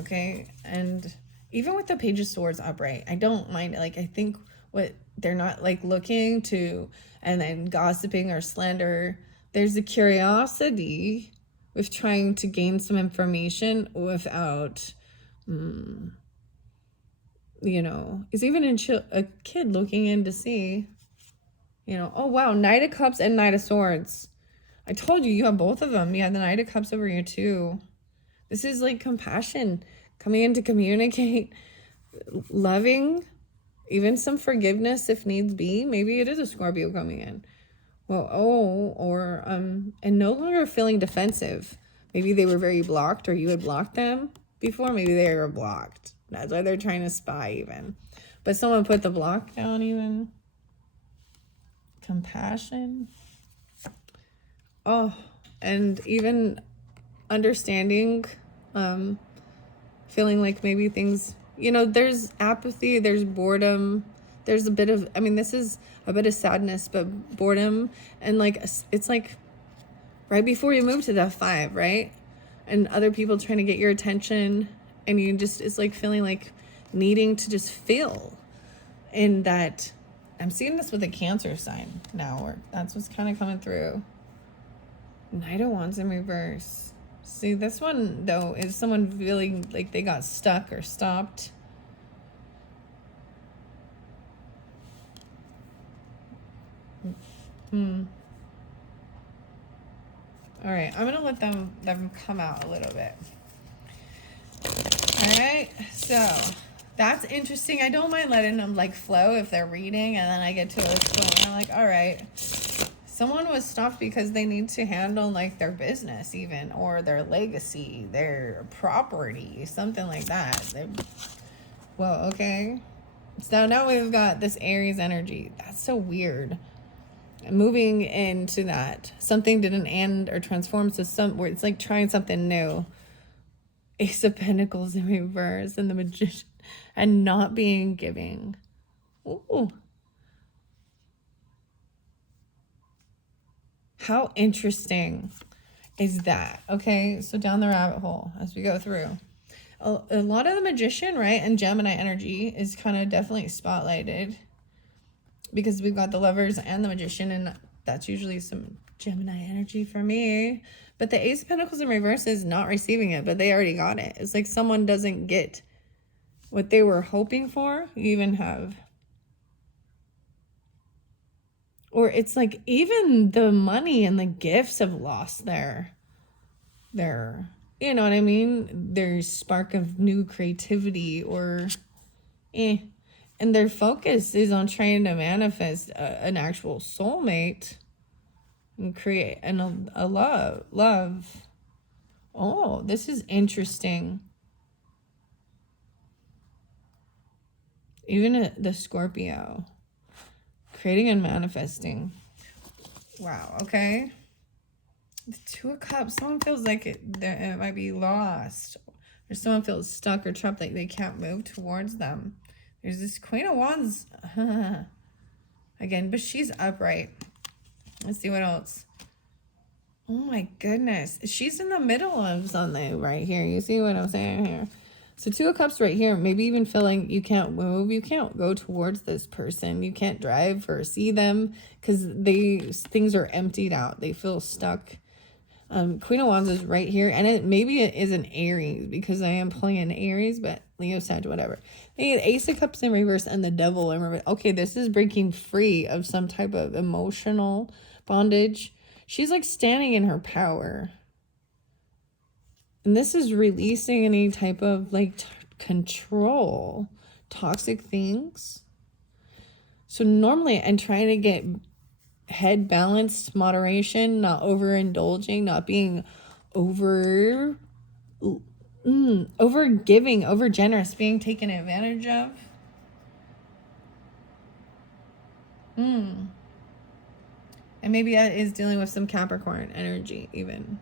Okay? And even with the Page of Swords upright, I don't mind it. Like, I think what they're not like looking to and then gossiping or slander. There's a curiosity with trying to gain some information without you know, it's even a kid looking in to see, you know, oh wow, Knight of Cups and Knight of Swords. I told you, you have both of them. You have the Knight of Cups over here too. This is like compassion coming in to communicate, loving, even some forgiveness if needs be. Maybe it is a Scorpio coming in. Well, and no longer feeling defensive. Maybe they were very blocked, or you had blocked them before. Maybe they were blocked. That's why they're trying to spy even. But someone put the block down even. Compassion. Oh, and even understanding, feeling like maybe things, you know, there's apathy, there's boredom, there's a bit of, I mean, this is a bit of sadness, but boredom, and like, it's like right before you move to the 5, right? And other people trying to get your attention, and you just, it's like feeling like needing to just feel in that. I'm seeing this with a Cancer sign now, or that's what's kind of coming through. Knight of Wands in reverse. See, this one, though, is someone feeling like they got stuck or stopped. All right, I'm going to let them come out a little bit. All right, so that's interesting. I don't mind letting them like flow if they're reading, and then I get to this point and I'm like, all right, someone was stopped because they need to handle like their business even, or their legacy, their property, something like that. Well, okay. So now we've got this Aries energy. That's so weird. Moving into that. Something didn't end or transform to where it's like trying something new. Ace of Pentacles in reverse and the Magician, and not being giving. Ooh. How interesting is that? Okay, so down the rabbit hole as we go through. A lot of the Magician, right, and Gemini energy is kind of definitely spotlighted because we've got the Lovers and the Magician, and that's usually some Gemini energy for me. But the Ace of Pentacles in reverse is not receiving it, but they already got it. It's like someone doesn't get what they were hoping for. You even have, or it's like even the money and the gifts have lost their, you know what I mean? Their spark of new creativity, or and their focus is on trying to manifest an actual soulmate and create a love. Oh, this is interesting. Even the Scorpio, creating and manifesting. Wow, okay. The Two of Cups, someone feels like it might be lost, or someone feels stuck or trapped, like they can't move towards them. There's this Queen of Wands again, but she's upright. Let's see what else. Oh my goodness. She's in the middle of something right here. You see what I'm saying here? So Two of Cups right here, maybe even feeling you can't move. You can't go towards this person. You can't drive or see them because things are emptied out. They feel stuck. Queen of Wands is right here. And maybe it is an Aries because I am pulling an Aries, but Leo, Sag, whatever. They had Ace of Cups in reverse and the Devil in reverse. Okay, this is breaking free of some type of emotional bondage. She's like standing in her power. And this is releasing any type of like control, toxic things. So normally I'm trying to get head balanced, moderation, not overindulging, not being over giving, over generous, being taken advantage of. And maybe that is dealing with some Capricorn energy even,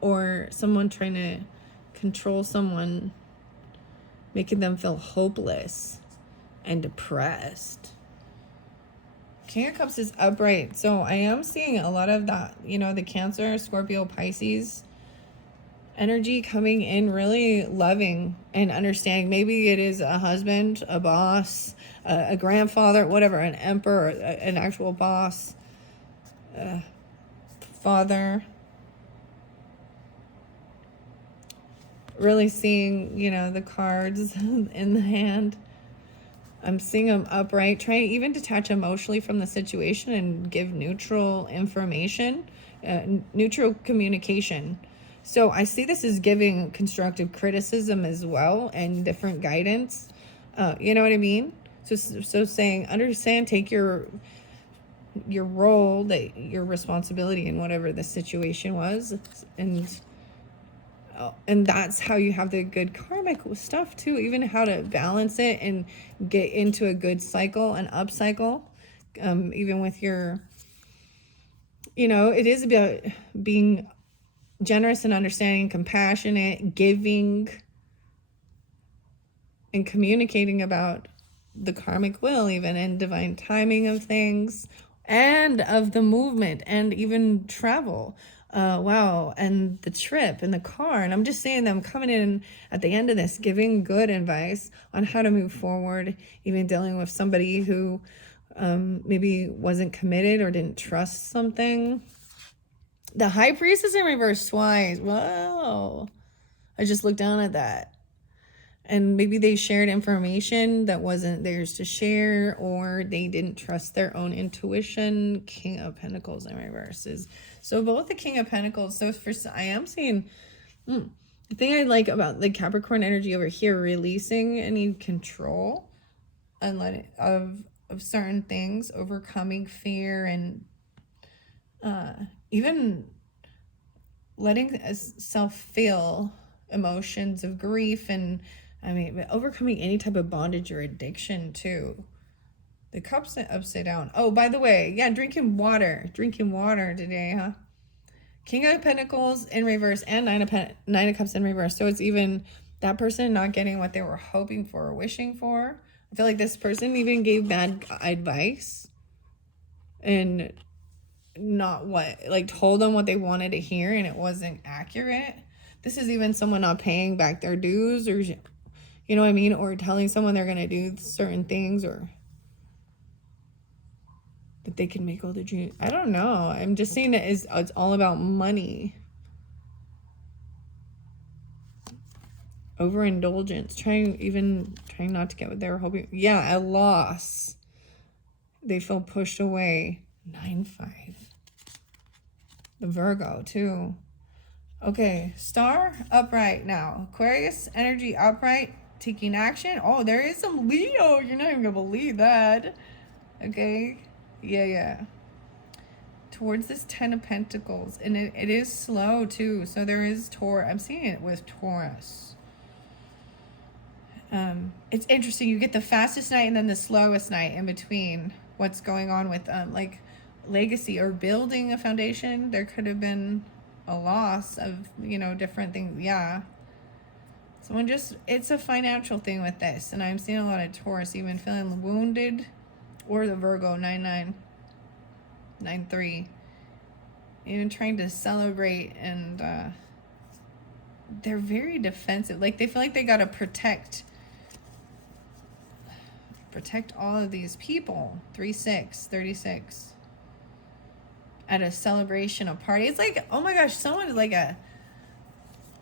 or someone trying to control someone, making them feel hopeless and depressed. King of Cups is upright. So I am seeing a lot of that, you know, the Cancer, Scorpio, Pisces energy coming in, really loving and understanding. Maybe it is a husband, a boss, a grandfather, whatever, an emperor, an actual boss, father. Really seeing, you know, the cards in the hand. I'm seeing them upright, trying to even detach emotionally from the situation and give neutral information, neutral communication. So I see this as giving constructive criticism as well and different guidance. You know what I mean? So saying, understand, take your role, that your responsibility in whatever the situation was, and that's how you have the good karmic stuff too, even how to balance it and get into a good cycle, an up cycle, even with your, you know, it is about being generous and understanding, compassionate, giving, and communicating about the karmic will even, and divine timing of things, and of the movement, and even travel. Wow, and the trip and the car. And I'm just saying them coming in at the end of this, giving good advice on how to move forward, even dealing with somebody who maybe wasn't committed or didn't trust something. The High Priestess in reverse twice. Wow. I just looked down at that. And maybe they shared information that wasn't theirs to share, or they didn't trust their own intuition. King of Pentacles in reverse is, so both the King of Pentacles. So first, I am seeing, the thing I like about the Capricorn energy over here, releasing any control and letting of certain things, overcoming fear, and even letting self feel emotions of grief, and I mean, overcoming any type of bondage or addiction too. The Cups upside down. Oh, by the way, yeah, drinking water today, huh? King of Pentacles in reverse and Nine of Cups in reverse. So it's even that person not getting what they were hoping for or wishing for. I feel like this person even gave bad advice and not what, like, told them what they wanted to hear and it wasn't accurate. This is even someone not paying back their dues, or, you know what I mean? Or telling someone they're going to do certain things, or that they can make all the dreams. I don't know. I'm just saying that it's all about money. Overindulgence. Trying not to get what they were hoping. Yeah, a loss. They feel pushed away. 9-5. The Virgo, too. Okay, Star upright now. Aquarius energy upright, taking action. Oh, there is some Leo. You're not even gonna believe that. Okay, yeah. Towards this 10 of Pentacles, and it is slow too. So there is Taurus. I'm seeing it with Taurus. It's interesting. You get the fastest night and then the slowest night in between. What's going on with like legacy or building a foundation? There could have been a loss of, you know, different things. Yeah, someone just, it's a financial thing with this, and I'm seeing a lot of Taurus even feeling wounded, or the Virgo 9-9 9-3 even trying to celebrate, and they're very defensive. Like they feel like they gotta protect all of these people. 3-6 36 at a celebration, a party. It's like, oh my gosh, someone like a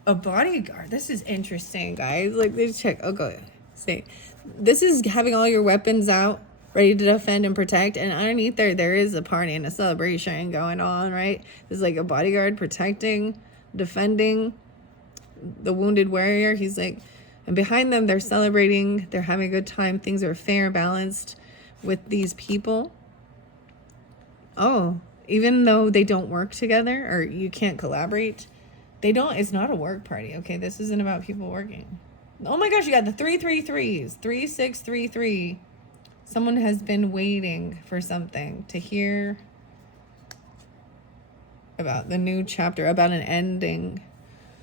bodyguard. This is interesting, guys. Like, let's check. Okay, say this is having all your weapons out, ready to defend and protect, and underneath there is a party and a celebration going on, right? There's like a bodyguard protecting, defending, the wounded warrior. He's like, and behind them, they're celebrating. They're having a good time. Things are fair, balanced with these people. Oh, even though they don't work together or you can't collaborate, it's not a work party. Okay, this isn't about people working. Oh my gosh, you got the 333s, 3633. Someone has been waiting for something to hear about the new chapter, about an ending,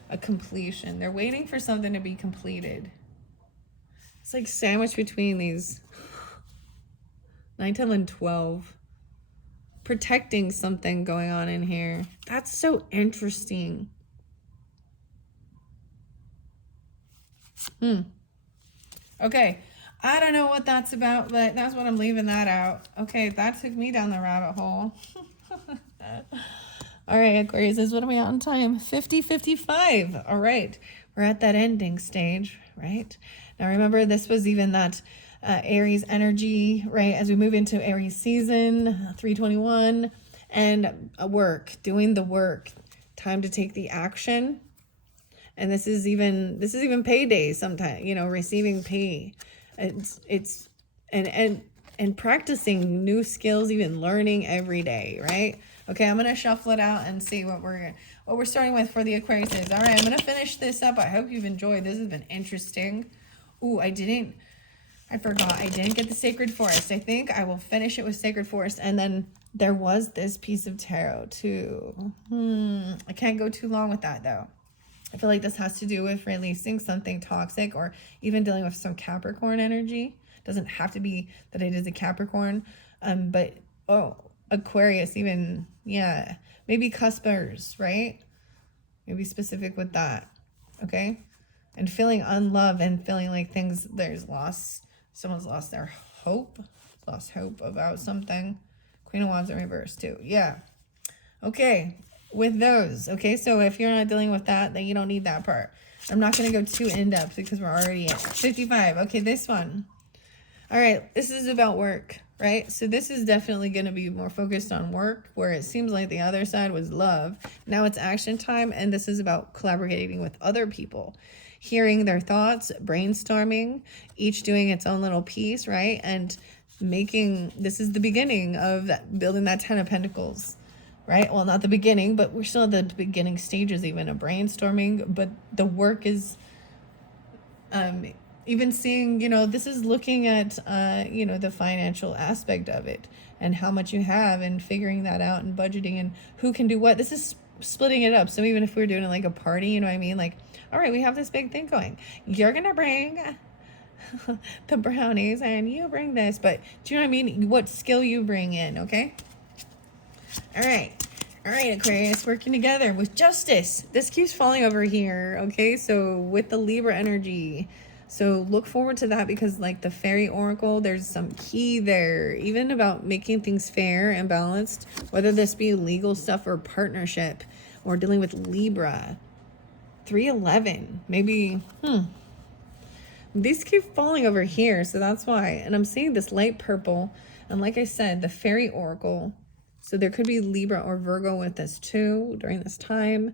a completion. They're waiting for something to be completed. It's like sandwiched between these 9, 10, and 12. Protecting something going on in here. That's so interesting. Okay. I don't know what that's about, but that's what I'm leaving that out. Okay, that took me down the rabbit hole. All right, Aquarius, what are we on time? 50:55. All right, we're at that ending stage, right? Now remember, this was even that Aries energy, right? As we move into Aries season, 321, and doing the work, time to take the action. And this is even payday sometimes, receiving pay. It's and practicing new skills, even learning every day, right? Okay, I'm gonna shuffle it out and see what we're starting with for the Aquariuses. All right, I'm gonna finish this up. I hope you've enjoyed. This has been interesting. Ooh, I forgot. I didn't get the Sacred Forest. I think I will finish it with Sacred Forest. And then there was this piece of tarot too. I can't go too long with that though. I feel like this has to do with releasing something toxic or even dealing with some Capricorn energy. Doesn't have to be that it is a Capricorn. But Aquarius even, yeah. Maybe cuspers, right? Maybe specific with that. Okay? And feeling unloved and feeling like someone's lost their hope. Lost hope about something. Queen of Wands in reverse too. Yeah. Okay. With those, okay, so if you're not dealing with that, then you don't need that part. I'm not going to go too in-depth because we're already at 55. Okay, this one. All right, this is about work, right? So this is definitely going to be more focused on work, where it seems like the other side was love. Now it's action time, and this is about collaborating with other people, hearing their thoughts, brainstorming, each doing its own little piece, right? And this is the beginning of building that 10 of Pentacles. Right? Well, not the beginning, but we're still at the beginning stages even of brainstorming. But the work is even seeing, this is looking at, the financial aspect of it and how much you have and figuring that out and budgeting and who can do what. This is splitting it up. So even if we're doing it like a party, you know what I mean? Like, all right, we have this big thing going. You're going to bring the brownies and you bring this. But do you know what I mean? What skill you bring in, okay? All right, Aquarius, working together with justice. This keeps falling over here, okay? So with the Libra energy, so look forward to that because like the fairy oracle, there's some key there, even about making things fair and balanced, whether this be legal stuff or partnership or dealing with Libra. 311, maybe, These keep falling over here, so that's why. And I'm seeing this light purple, and like I said, the fairy oracle. So there could be Libra or Virgo with this too during this time.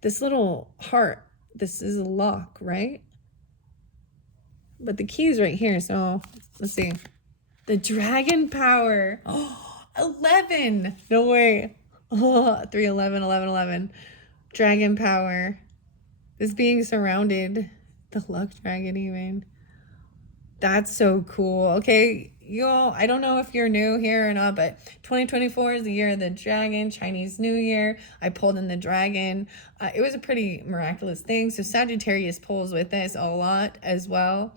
This little heart, this is a lock, right? But the key is right here. So let's see. The dragon power. Oh, 11. No way. Oh, 311, 11. Dragon power. This being surrounded. The luck dragon even. That's so cool. Okay, y'all, I don't know if you're new here or not, but 2024 is the year of the dragon, Chinese New Year. I pulled in the dragon. It was a pretty miraculous thing. So Sagittarius pulls with this a lot as well.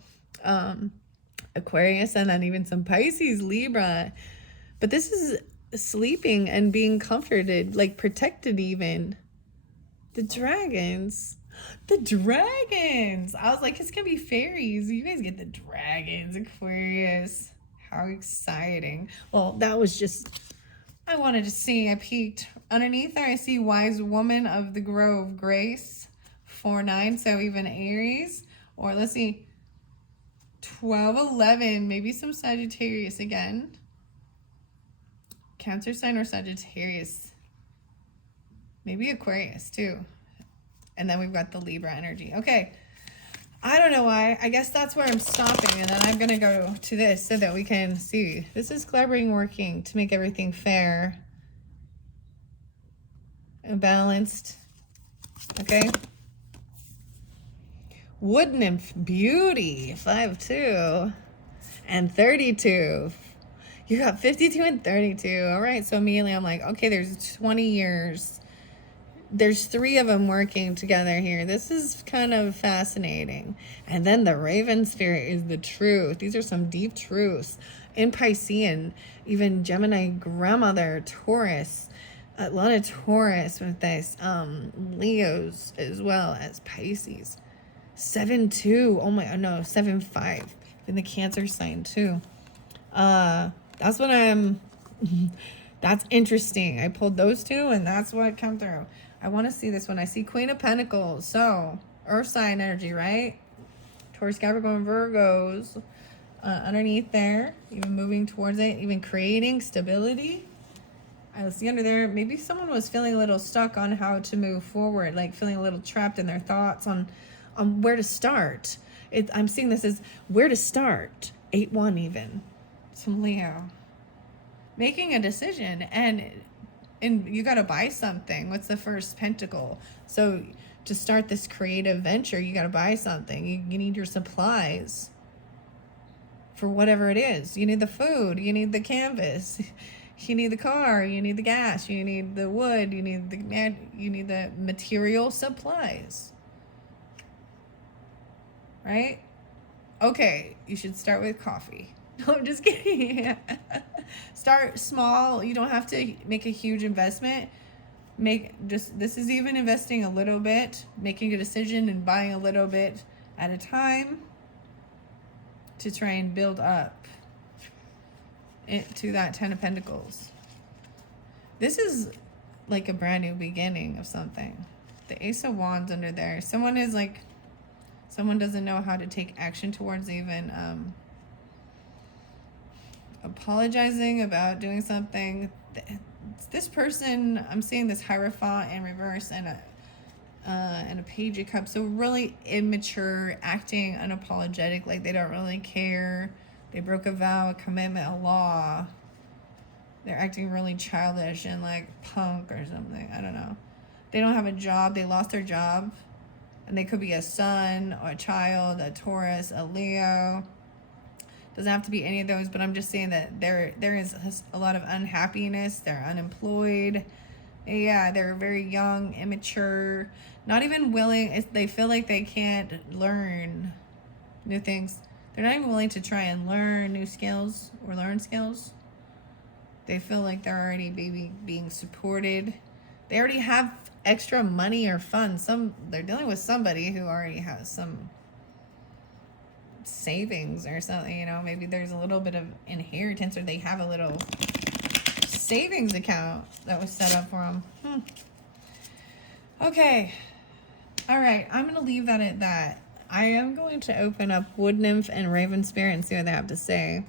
Aquarius, and then even some Pisces, Libra. But this is sleeping and being comforted, like protected even. The dragons. The dragons. I was like, it's gonna be fairies. You guys get the dragons, Aquarius. How exciting. Well, that was just, I wanted to see. I peeked. Underneath there, I see Wise Woman of the Grove, Grace, 4-9. So even Aries. Or let's see, 12-11. Maybe some Sagittarius again. Cancer sign or Sagittarius. Maybe Aquarius too. And then we've got the Libra energy. Okay. I don't know why. I guess that's where I'm stopping. And then I'm going to go to this so that we can see. This is collaborating, working to make everything fair and balanced. Okay. Wood nymph, beauty, 5-2 and 32. You got 52 and 32. All right. So immediately I'm like, okay, there's 20 years. There's 3 of them working together here. This is kind of fascinating. And then the Raven spirit is the truth. These are some deep truths. In Piscean, even Gemini grandmother, Taurus, a lot of Taurus with this. Leos as well as Pisces. 7-2. Oh my, no, 7-5. In the Cancer sign too. That's what I'm... That's interesting. I pulled those 2 and that's what come through. I want to see this one. I see Queen of Pentacles. So, Earth sign energy, right? Taurus, Capricorn, Virgos. Underneath there. Even moving towards it. Even creating stability. I see under there. Maybe someone was feeling a little stuck on how to move forward. Like feeling a little trapped in their thoughts on where to start. I'm seeing this as where to start. 8-1 even. Some Leo. Making a decision and you got to buy something. What's the first pentacle? So to start this creative venture, you got to buy something. You need your supplies for whatever it is. You need the food. You need the canvas. You need the car. You need the gas. You need the wood. You need the material supplies. Right? Okay, you should start with coffee. No, I'm just kidding. Start small. You don't have to make a huge investment. This is even investing a little bit, making a decision and buying a little bit at a time to try and build up to that 10 of Pentacles. This is like a brand new beginning of something. The Ace of Wands under there. Someone doesn't know how to take action towards even apologizing about doing something. This person, I'm seeing this Hierophant in reverse and a Page of Cups. So really immature, acting unapologetic, like they don't really care. They broke a vow, a commitment, a law. They're acting really childish and like punk or something. I don't know. They don't have a job. They lost their job. And they could be a son or a child, a Taurus, a Leo. Doesn't have to be any of those, but I'm just saying that there is a lot of unhappiness. They're unemployed. Yeah, they're very young, immature, not even willing. They feel like they can't learn new things. They're not even willing to try and learn new skills or learn skills. They feel like they're already being supported. They already have extra money or funds. They're dealing with somebody who already has some savings or something, you know. Maybe there's a little bit of inheritance, or they have a little savings account that was set up for them. Okay. All right. I'm going to leave that at that. I am going to open up Wood Nymph and Raven Spirit and see what they have to say.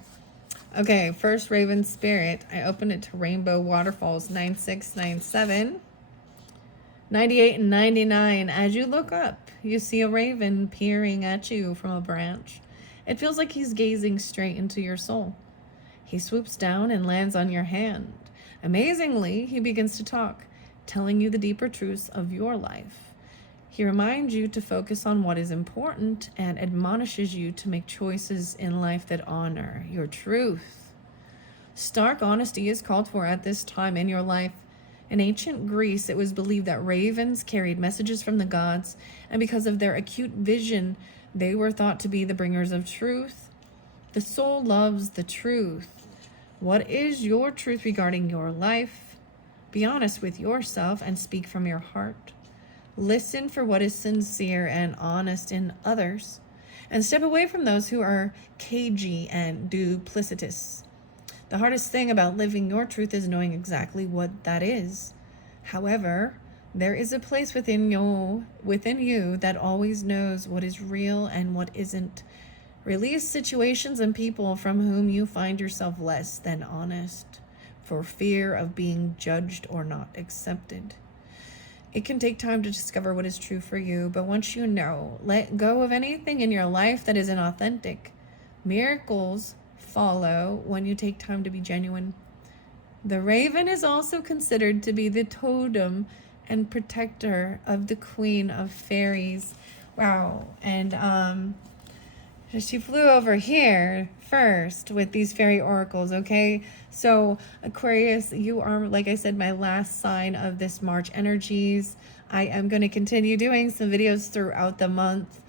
Okay. First, Raven Spirit. I opened it to Rainbow Waterfalls 9697. 98 and 99. As you look up, you see a raven peering at you from a branch. It feels like he's gazing straight into your soul. He swoops down and lands on your hand. Amazingly, he begins to talk, telling you the deeper truths of your life. He reminds you to focus on what is important and admonishes you to make choices in life that honor your truth. Stark honesty is called for at this time in your life. In ancient Greece, it was believed that ravens carried messages from the gods, and because of their acute vision, they were thought to be the bringers of truth. The soul loves the truth. What is your truth regarding your life? Be honest with yourself and speak from your heart. Listen for what is sincere and honest in others, and step away from those who are cagey and duplicitous. The hardest thing about living your truth is knowing exactly what that is. However, there is a place within you that always knows what is real and what isn't. Release situations and people from whom you find yourself less than honest for fear of being judged or not accepted. It can take time to discover what is true for you, but once you know, let go of anything in your life that isn't authentic. Miracles follow when you take time to be genuine. The raven is also considered to be the totem and protector of the queen of fairies. Wow. And she flew over here first with these fairy oracles, okay? So Aquarius, you are, like I said, my last sign of this March energies. I am going to continue doing some videos throughout the month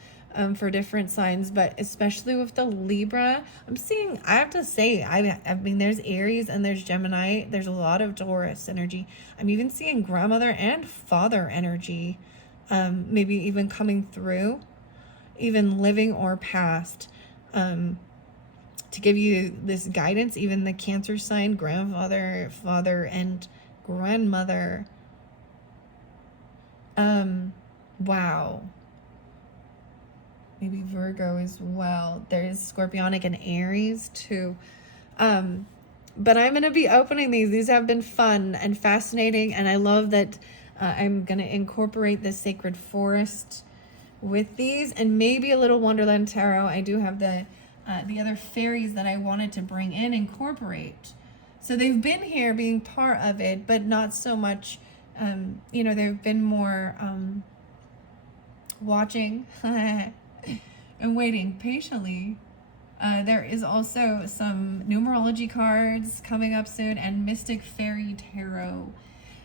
for different signs, but especially with the Libra, I'm seeing, I have to say, I mean, there's Aries and there's Gemini. There's a lot of Taurus energy. I'm even seeing grandmother and father energy, maybe even coming through, even living or past, to give you this guidance. Even the Cancer sign, grandfather, father, and grandmother. Wow. Maybe Virgo as well. There's Scorpionic and Aries too. But I'm going to be opening these. These have been fun and fascinating. And I love that I'm going to incorporate the Sacred Forest with these. And maybe a little Wonderland Tarot. I do have the other fairies that I wanted to bring in, incorporate. So they've been here being part of it, but not so much, you know, they've been more watching and waiting patiently. There is also some numerology cards coming up soon and Mystic Fairy Tarot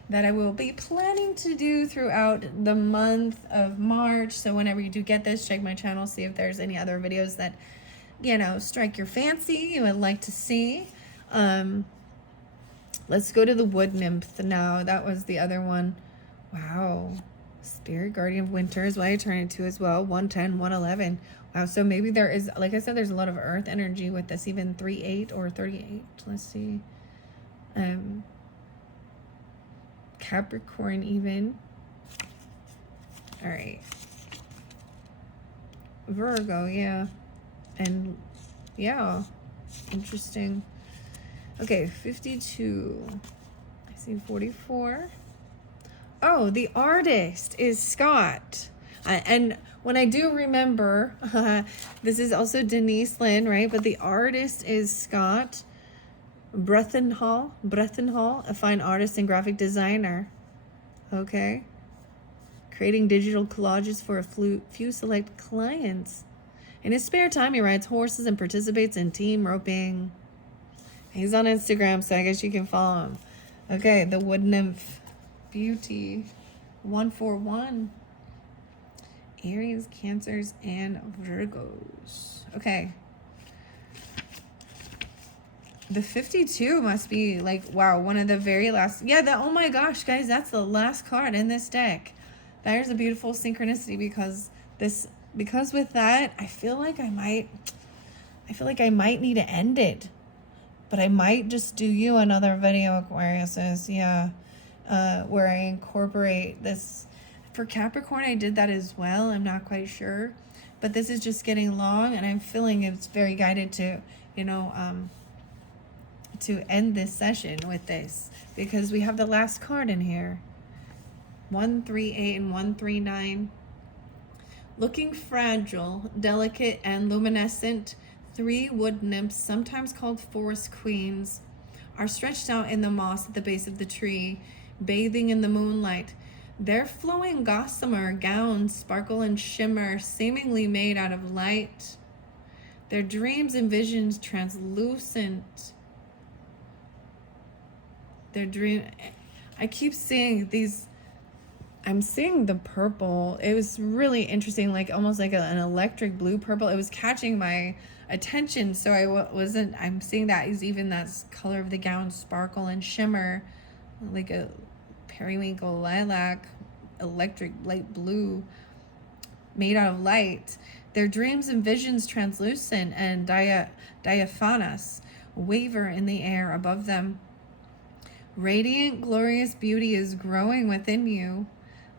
that I will be planning to do throughout the month of March. So whenever you do get this, check my channel, see if there's any other videos that, you know, strike your fancy you would like to see. Let's go to the Wood Nymph now. That was the other one. Wow. Spirit Guardian of Winter is what I turn into as well. 110, 111. Wow, so maybe there is, like I said, there's a lot of earth energy with this, even 38 or 38. Let's see. Capricorn even. All right. Virgo, yeah. And yeah, interesting. Okay, 52. I see 44. Oh, the artist is Scott. And when I do remember, this is also Denise Lynn, right? But the artist is Scott Brethenhall, a fine artist and graphic designer. Okay. Creating digital collages for a few select clients. In his spare time, he rides horses and participates in team roping. He's on Instagram, so I guess you can follow him. Okay, the Wood Nymph Beauty 141. Aries, Cancers, and Virgos. Okay. The 52 must be like, wow, one of the very last. Yeah, oh my gosh, guys, that's the last card in this deck. There's a beautiful synchronicity because with that, I feel like I might need to end it. But I might just do you another video, Aquariuses, yeah, where I incorporate this. For Capricorn, I did that as well. I'm not quite sure. But this is just getting long, and I'm feeling it's very guided to, you know, to end this session with this. Because we have the last card in here. 138 and 139. Looking fragile, delicate, and luminescent, 3 wood nymphs, sometimes called forest queens, are stretched out in the moss at the base of the tree, bathing in the moonlight. Their flowing gossamer gowns sparkle and shimmer, seemingly made out of light. Their dreams and visions translucent. I keep seeing these. I'm seeing the purple. It was really interesting, like almost like an electric blue purple. It was catching my attention, so I'm seeing that is even that color of the gown, sparkle and shimmer, like a periwinkle lilac, electric light blue, made out of light. Their dreams and visions translucent and diaphanous, waver in the air above them. Radiant, glorious beauty is growing within you.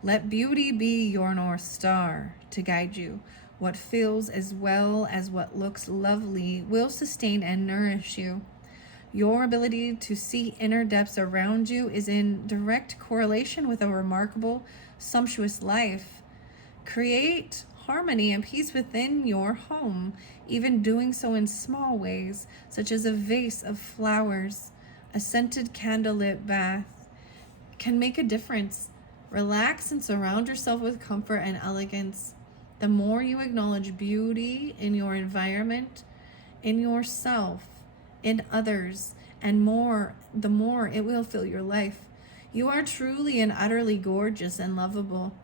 Let beauty be your North Star to guide you. What feels as well as what looks lovely will sustain and nourish you. Your ability to see inner depths around you is in direct correlation with a remarkable sumptuous life. Create harmony and peace within your home, even doing so in small ways, such as a vase of flowers, a scented candlelit bath, can make a difference. Relax and surround yourself with comfort and elegance. The more you acknowledge beauty in your environment, in yourself, in others, and the more it will fill your life. You are truly and utterly gorgeous and lovable.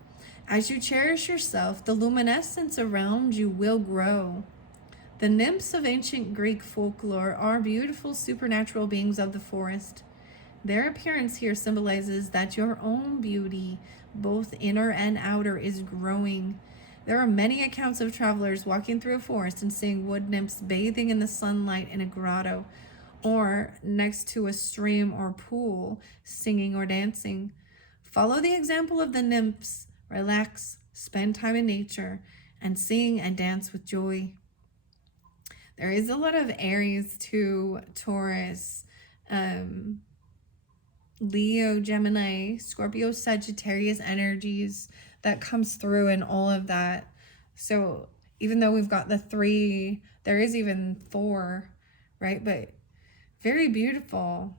As you cherish yourself, the luminescence around you will grow. The nymphs of ancient Greek folklore are beautiful supernatural beings of the forest. Their appearance here symbolizes that your own beauty, both inner and outer, is growing. There are many accounts of travelers walking through a forest and seeing wood nymphs bathing in the sunlight in a grotto or next to a stream or pool, singing or dancing. Follow the example of the nymphs. Relax, spend time in nature, and sing and dance with joy. There is a lot of Aries to Taurus, Leo, Gemini, Scorpio, Sagittarius energies that comes through in all of that. So even though we've got the 3, there is even 4, right? But very beautiful.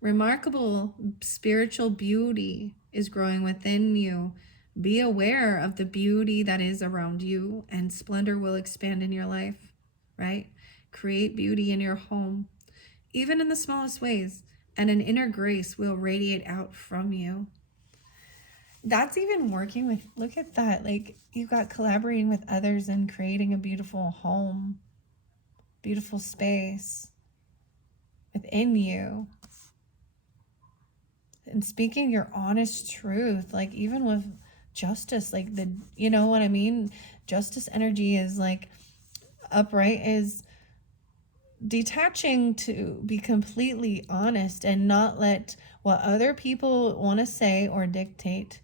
Remarkable spiritual beauty is growing within you. Be aware of the beauty that is around you, and splendor will expand in your life, right? Create beauty in your home, even in the smallest ways, and an inner grace will radiate out from you. That's even working with, look at that, like you've got collaborating with others and creating a beautiful home, beautiful space within you, and speaking your honest truth, like even with justice, like the, you know what I mean? Justice energy is like upright, is detaching to be completely honest and not let what other people want to say or dictate.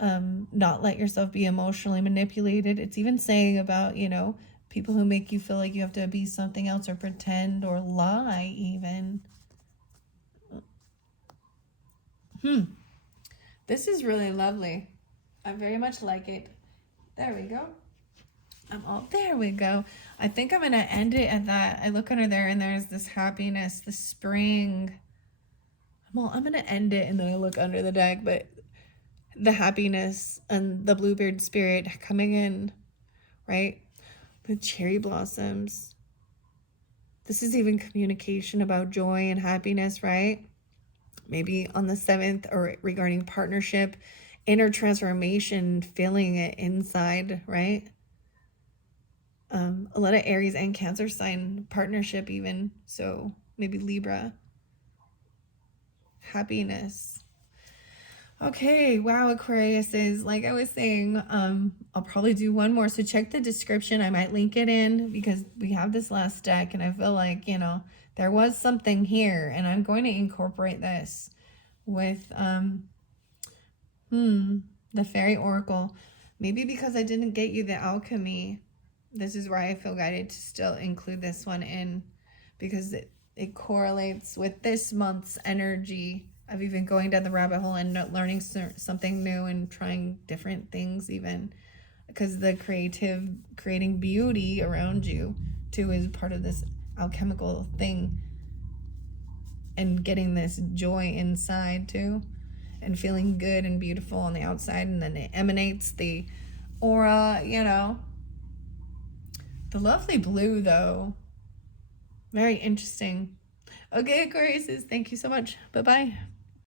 Not let yourself be emotionally manipulated. It's even saying about, you know, people who make you feel like you have to be something else or pretend or lie even. This is really lovely. I very much like it. There we go. There we go. I think I'm going to end it at that. I look under there and there's this happiness, the spring. Well, I'm going to end it and then I look under the deck, but the happiness and the bluebird spirit coming in, right? The cherry blossoms. This is even communication about joy and happiness, right? Maybe on the 7th, or regarding partnership, inner transformation, feeling it inside, right? A lot of Aries and Cancer sign partnership even. So maybe Libra. Happiness. Okay, wow, Aquarius is, like I was saying, I'll probably do one more. So check the description. I might link it in because we have this last deck and I feel like, you know, there was something here and I'm going to incorporate this with the Fairy Oracle. Maybe because I didn't get you the alchemy. This is where I feel guided to still include this one in, because it correlates with this month's energy of even going down the rabbit hole and learning something new and trying different things even, because the creating beauty around you too is part of this alchemical thing, and getting this joy inside too and feeling good and beautiful on the outside, and then it emanates the aura, you know. The lovely blue though, very interesting. Okay, Aquarius, thank you so much. Bye-bye.